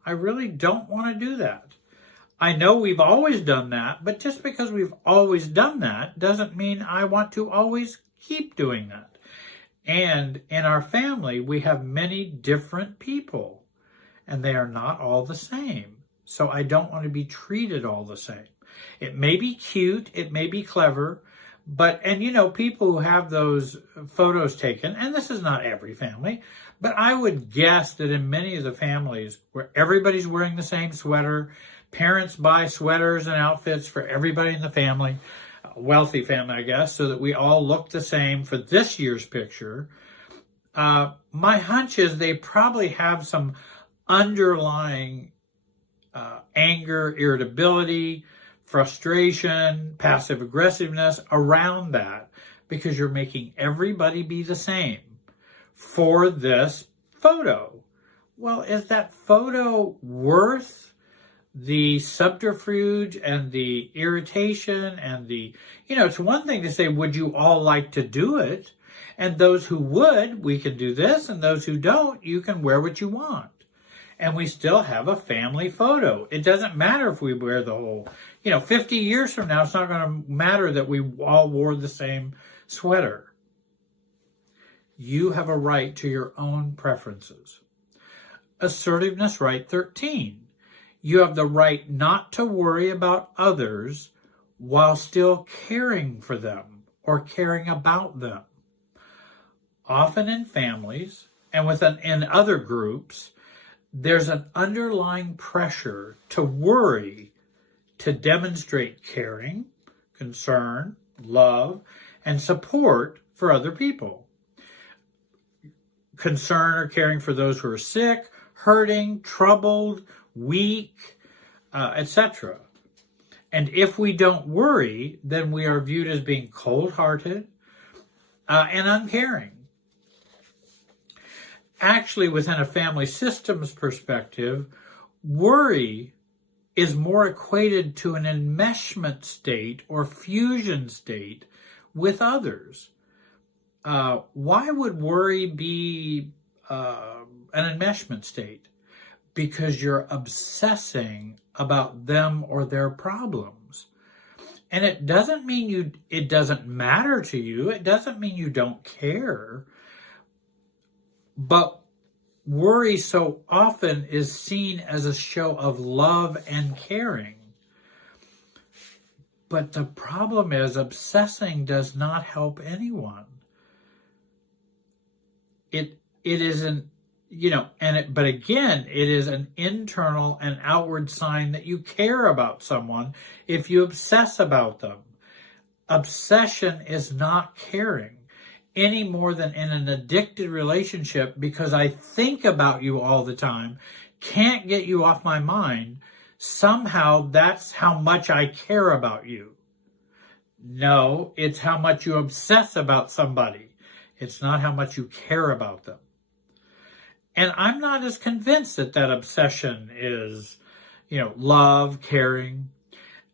I really don't want to do that. I know we've always done that, but just because we've always done that doesn't mean I want to always keep doing that. And in our family, we have many different people, and they are not all the same. So I don't want to be treated all the same. It may be cute, it may be clever, but, people who have those photos taken, and this is not every family, but I would guess that in many of the families where everybody's wearing the same sweater, parents buy sweaters and outfits for everybody in the family, wealthy family, I guess, so that we all look the same for this year's picture. My hunch is they probably have some underlying anger, irritability, frustration, passive aggressiveness around that, because you're making everybody be the same for this photo. Well, is that photo worth the subterfuge and the irritation and it's one thing to say, would you all like to do it? And those who would, we can do this, and those who don't, you can wear what you want. And we still have a family photo. It doesn't matter if we wear the whole, 50 years from now, it's not going to matter that we all wore the same sweater. You have a right to your own preferences. Assertiveness right 13. You have the right not to worry about others while still caring for them or caring about them. Often in families and in other groups, there's an underlying pressure to worry, to demonstrate caring, concern, love, and support for other people. Concern or caring for those who are sick, hurting, troubled, weak, etc. And if we don't worry, then we are viewed as being cold-hearted and uncaring. Actually, within a family systems perspective, worry is more equated to an enmeshment state or fusion state with others. Why would worry be an enmeshment state? Because you're obsessing about them or their problems. And it doesn't mean it doesn't matter to you. It doesn't mean you don't care. But worry so often is seen as a show of love and caring. But the problem is obsessing does not help anyone. It isn't, but again, it is an internal and outward sign that you care about someone if you obsess about them. Obsession is not caring any more than in an addicted relationship, because I think about you all the time, can't get you off my mind. Somehow that's how much I care about you. No, it's how much you obsess about somebody. It's not how much you care about them. And I'm not as convinced that obsession is, love, caring.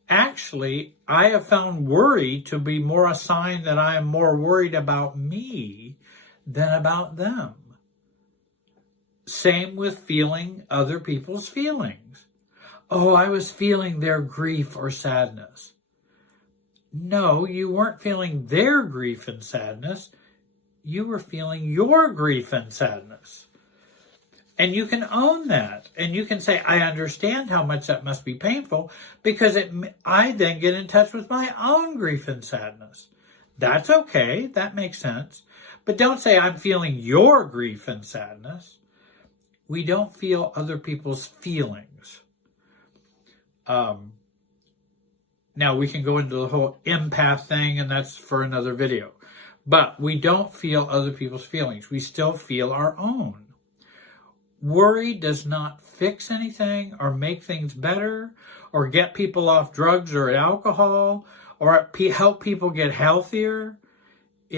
Actually, I have found worry to be more a sign that I am more worried about me than about them. Same with feeling other people's feelings. Oh, I was feeling their grief or sadness. No, you weren't feeling their grief and sadness. You were feeling your grief and sadness. And you can own that. And you can say, I understand how much that must be painful, because I then get in touch with my own grief and sadness. That's okay. That makes sense. But don't say, I'm feeling your grief and sadness. We don't feel other people's feelings. Now, we can go into the whole empath thing, and that's for another video. But we don't feel other people's feelings. We still feel our own. Worry does not fix anything or make things better or get people off drugs or alcohol or help people get healthier.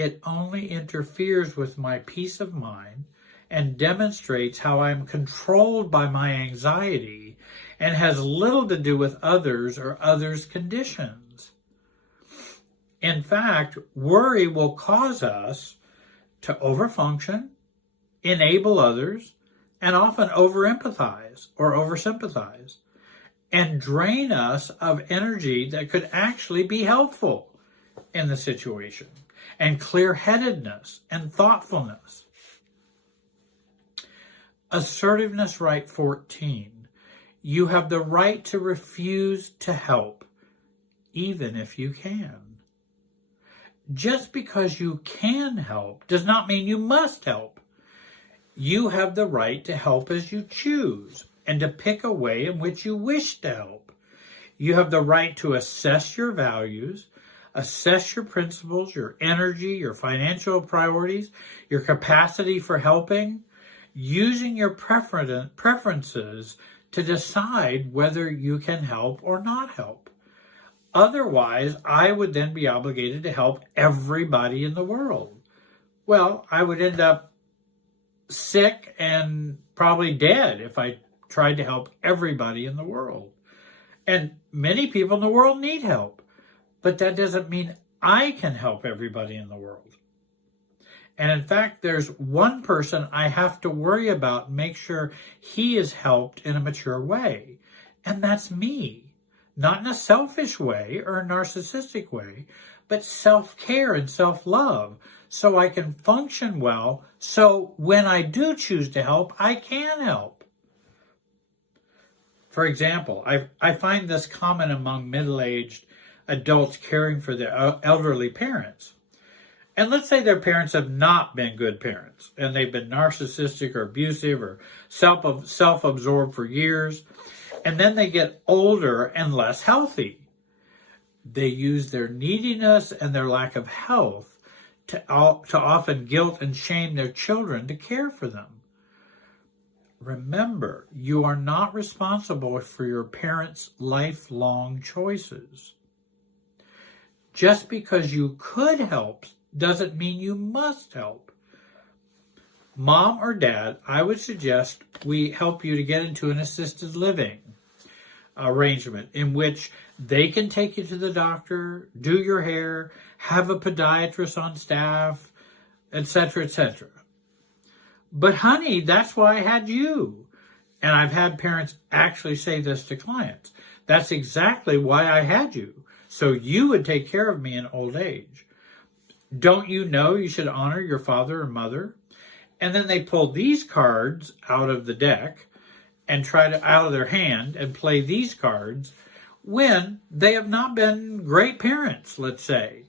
it only interferes with my peace of mind and demonstrates how I'm controlled by my anxiety and has little to do with others or others' conditions. In fact, worry will cause us to overfunction, enable others, and often overempathize or oversympathize, and drain us of energy that could actually be helpful in the situation, and clear-headedness and thoughtfulness. Assertiveness right 14. You have the right to refuse to help, even if you can. Just because you can help does not mean you must help. You have the right to help as you choose and to pick a way in which you wish to help. You have the right to assess your values, assess your principles, your energy, your financial priorities, your capacity for helping, using your preferences to decide whether you can help or not help. Otherwise, I would then be obligated to help everybody in the world. Well, I would end up sick and probably dead if I tried to help everybody in the world. And many people in the world need help, but that doesn't mean I can help everybody in the world. And in fact, there's one person I have to worry about and make sure he is helped in a mature way, and that's me. Not in a selfish way or a narcissistic way, but self-care and self-love, so I can function well, so when I do choose to help, I can help. For example, I find this common among middle-aged adults caring for their elderly parents. And let's say their parents have not been good parents, and they've been narcissistic or abusive or self-absorbed for years, and then they get older and less healthy. They use their neediness and their lack of health to often guilt and shame their children to care for them. Remember, you are not responsible for your parents' lifelong choices. Just because you could help doesn't mean you must help. Mom or dad, I would suggest we help you to get into an assisted living arrangement in which they can take you to the doctor, do your hair, have a podiatrist on staff, etc., etc. But honey, that's why I had you. And I've had parents actually say this to clients. That's exactly why I had you, so you would take care of me in old age. Don't you know you should honor your father or mother? And then they pull these cards out of the deck and try to, out of their hand, and play these cards when they have not been great parents, let's say.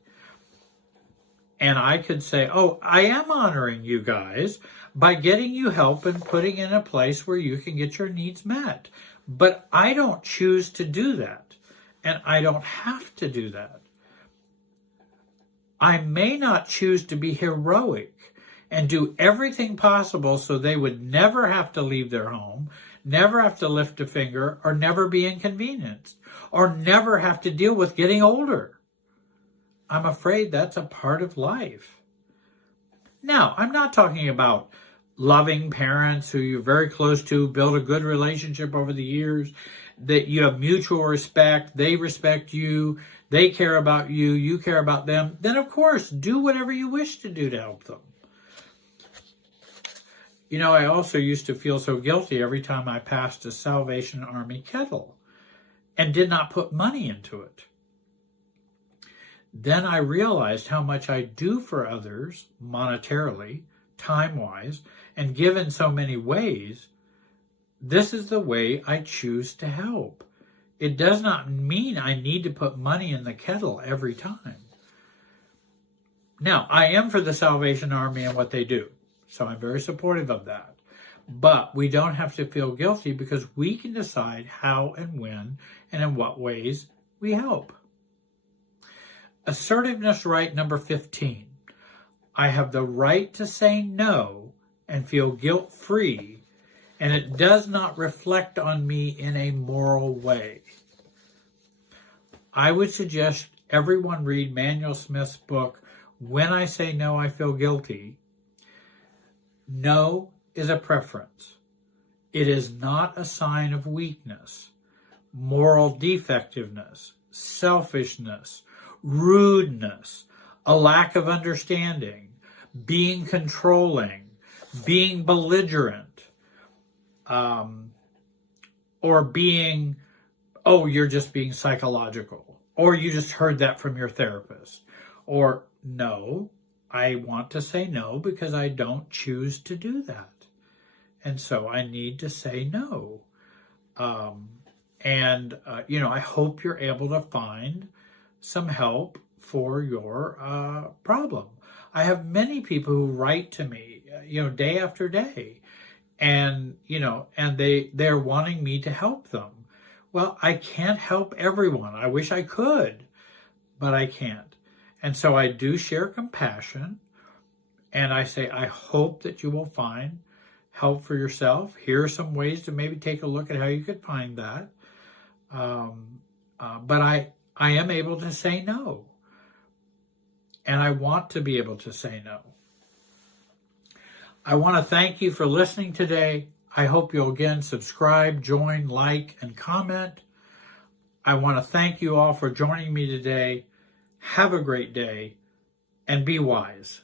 And I could say, oh, I am honoring you guys by getting you help and putting in a place where you can get your needs met. But I don't choose to do that, and I don't have to do that. I may not choose to be heroic and do everything possible so they would never have to leave their home, never have to lift a finger, or never be inconvenienced, or never have to deal with getting older. I'm afraid that's a part of life. Now, I'm not talking about loving parents who you're very close to, build a good relationship over the years, that you have mutual respect, they respect you, they care about you, you care about them. Then, of course, do whatever you wish to do to help them. You know, I also used to feel so guilty every time I passed a Salvation Army kettle and did not put money into it. Then I realized how much I do for others monetarily, time-wise, and give in so many ways. This is the way I choose to help. It does not mean I need to put money in the kettle every time. Now, I am for the Salvation Army and what they do, so I'm very supportive of that. But we don't have to feel guilty because we can decide how and when and in what ways we help. Assertiveness right number 15. I have the right to say no and feel guilt-free, and it does not reflect on me in a moral way. I would suggest everyone read Manuel Smith's book, When I say no, I feel guilty. No is a preference. It is not a sign of weakness, moral defectiveness, selfishness, rudeness, a lack of understanding, being controlling, being belligerent, or being, oh, you're just being psychological, or you just heard that from your therapist, or no, I want to say no because I don't choose to do that. And so I need to say no. I hope you're able to find some help for your problem. I have many people who write to me, day after day, and they're wanting me to help them. Well, I can't help everyone. I wish I could, but I can't. And so I do share compassion, and I say, I hope that you will find help for yourself. Here are some ways to maybe take a look at how you could find that. But I am able to say no. And I want to be able to say no. I want to thank you for listening today. I hope you'll again subscribe, join, like, and comment. I want to thank you all for joining me today. Have a great day and be wise.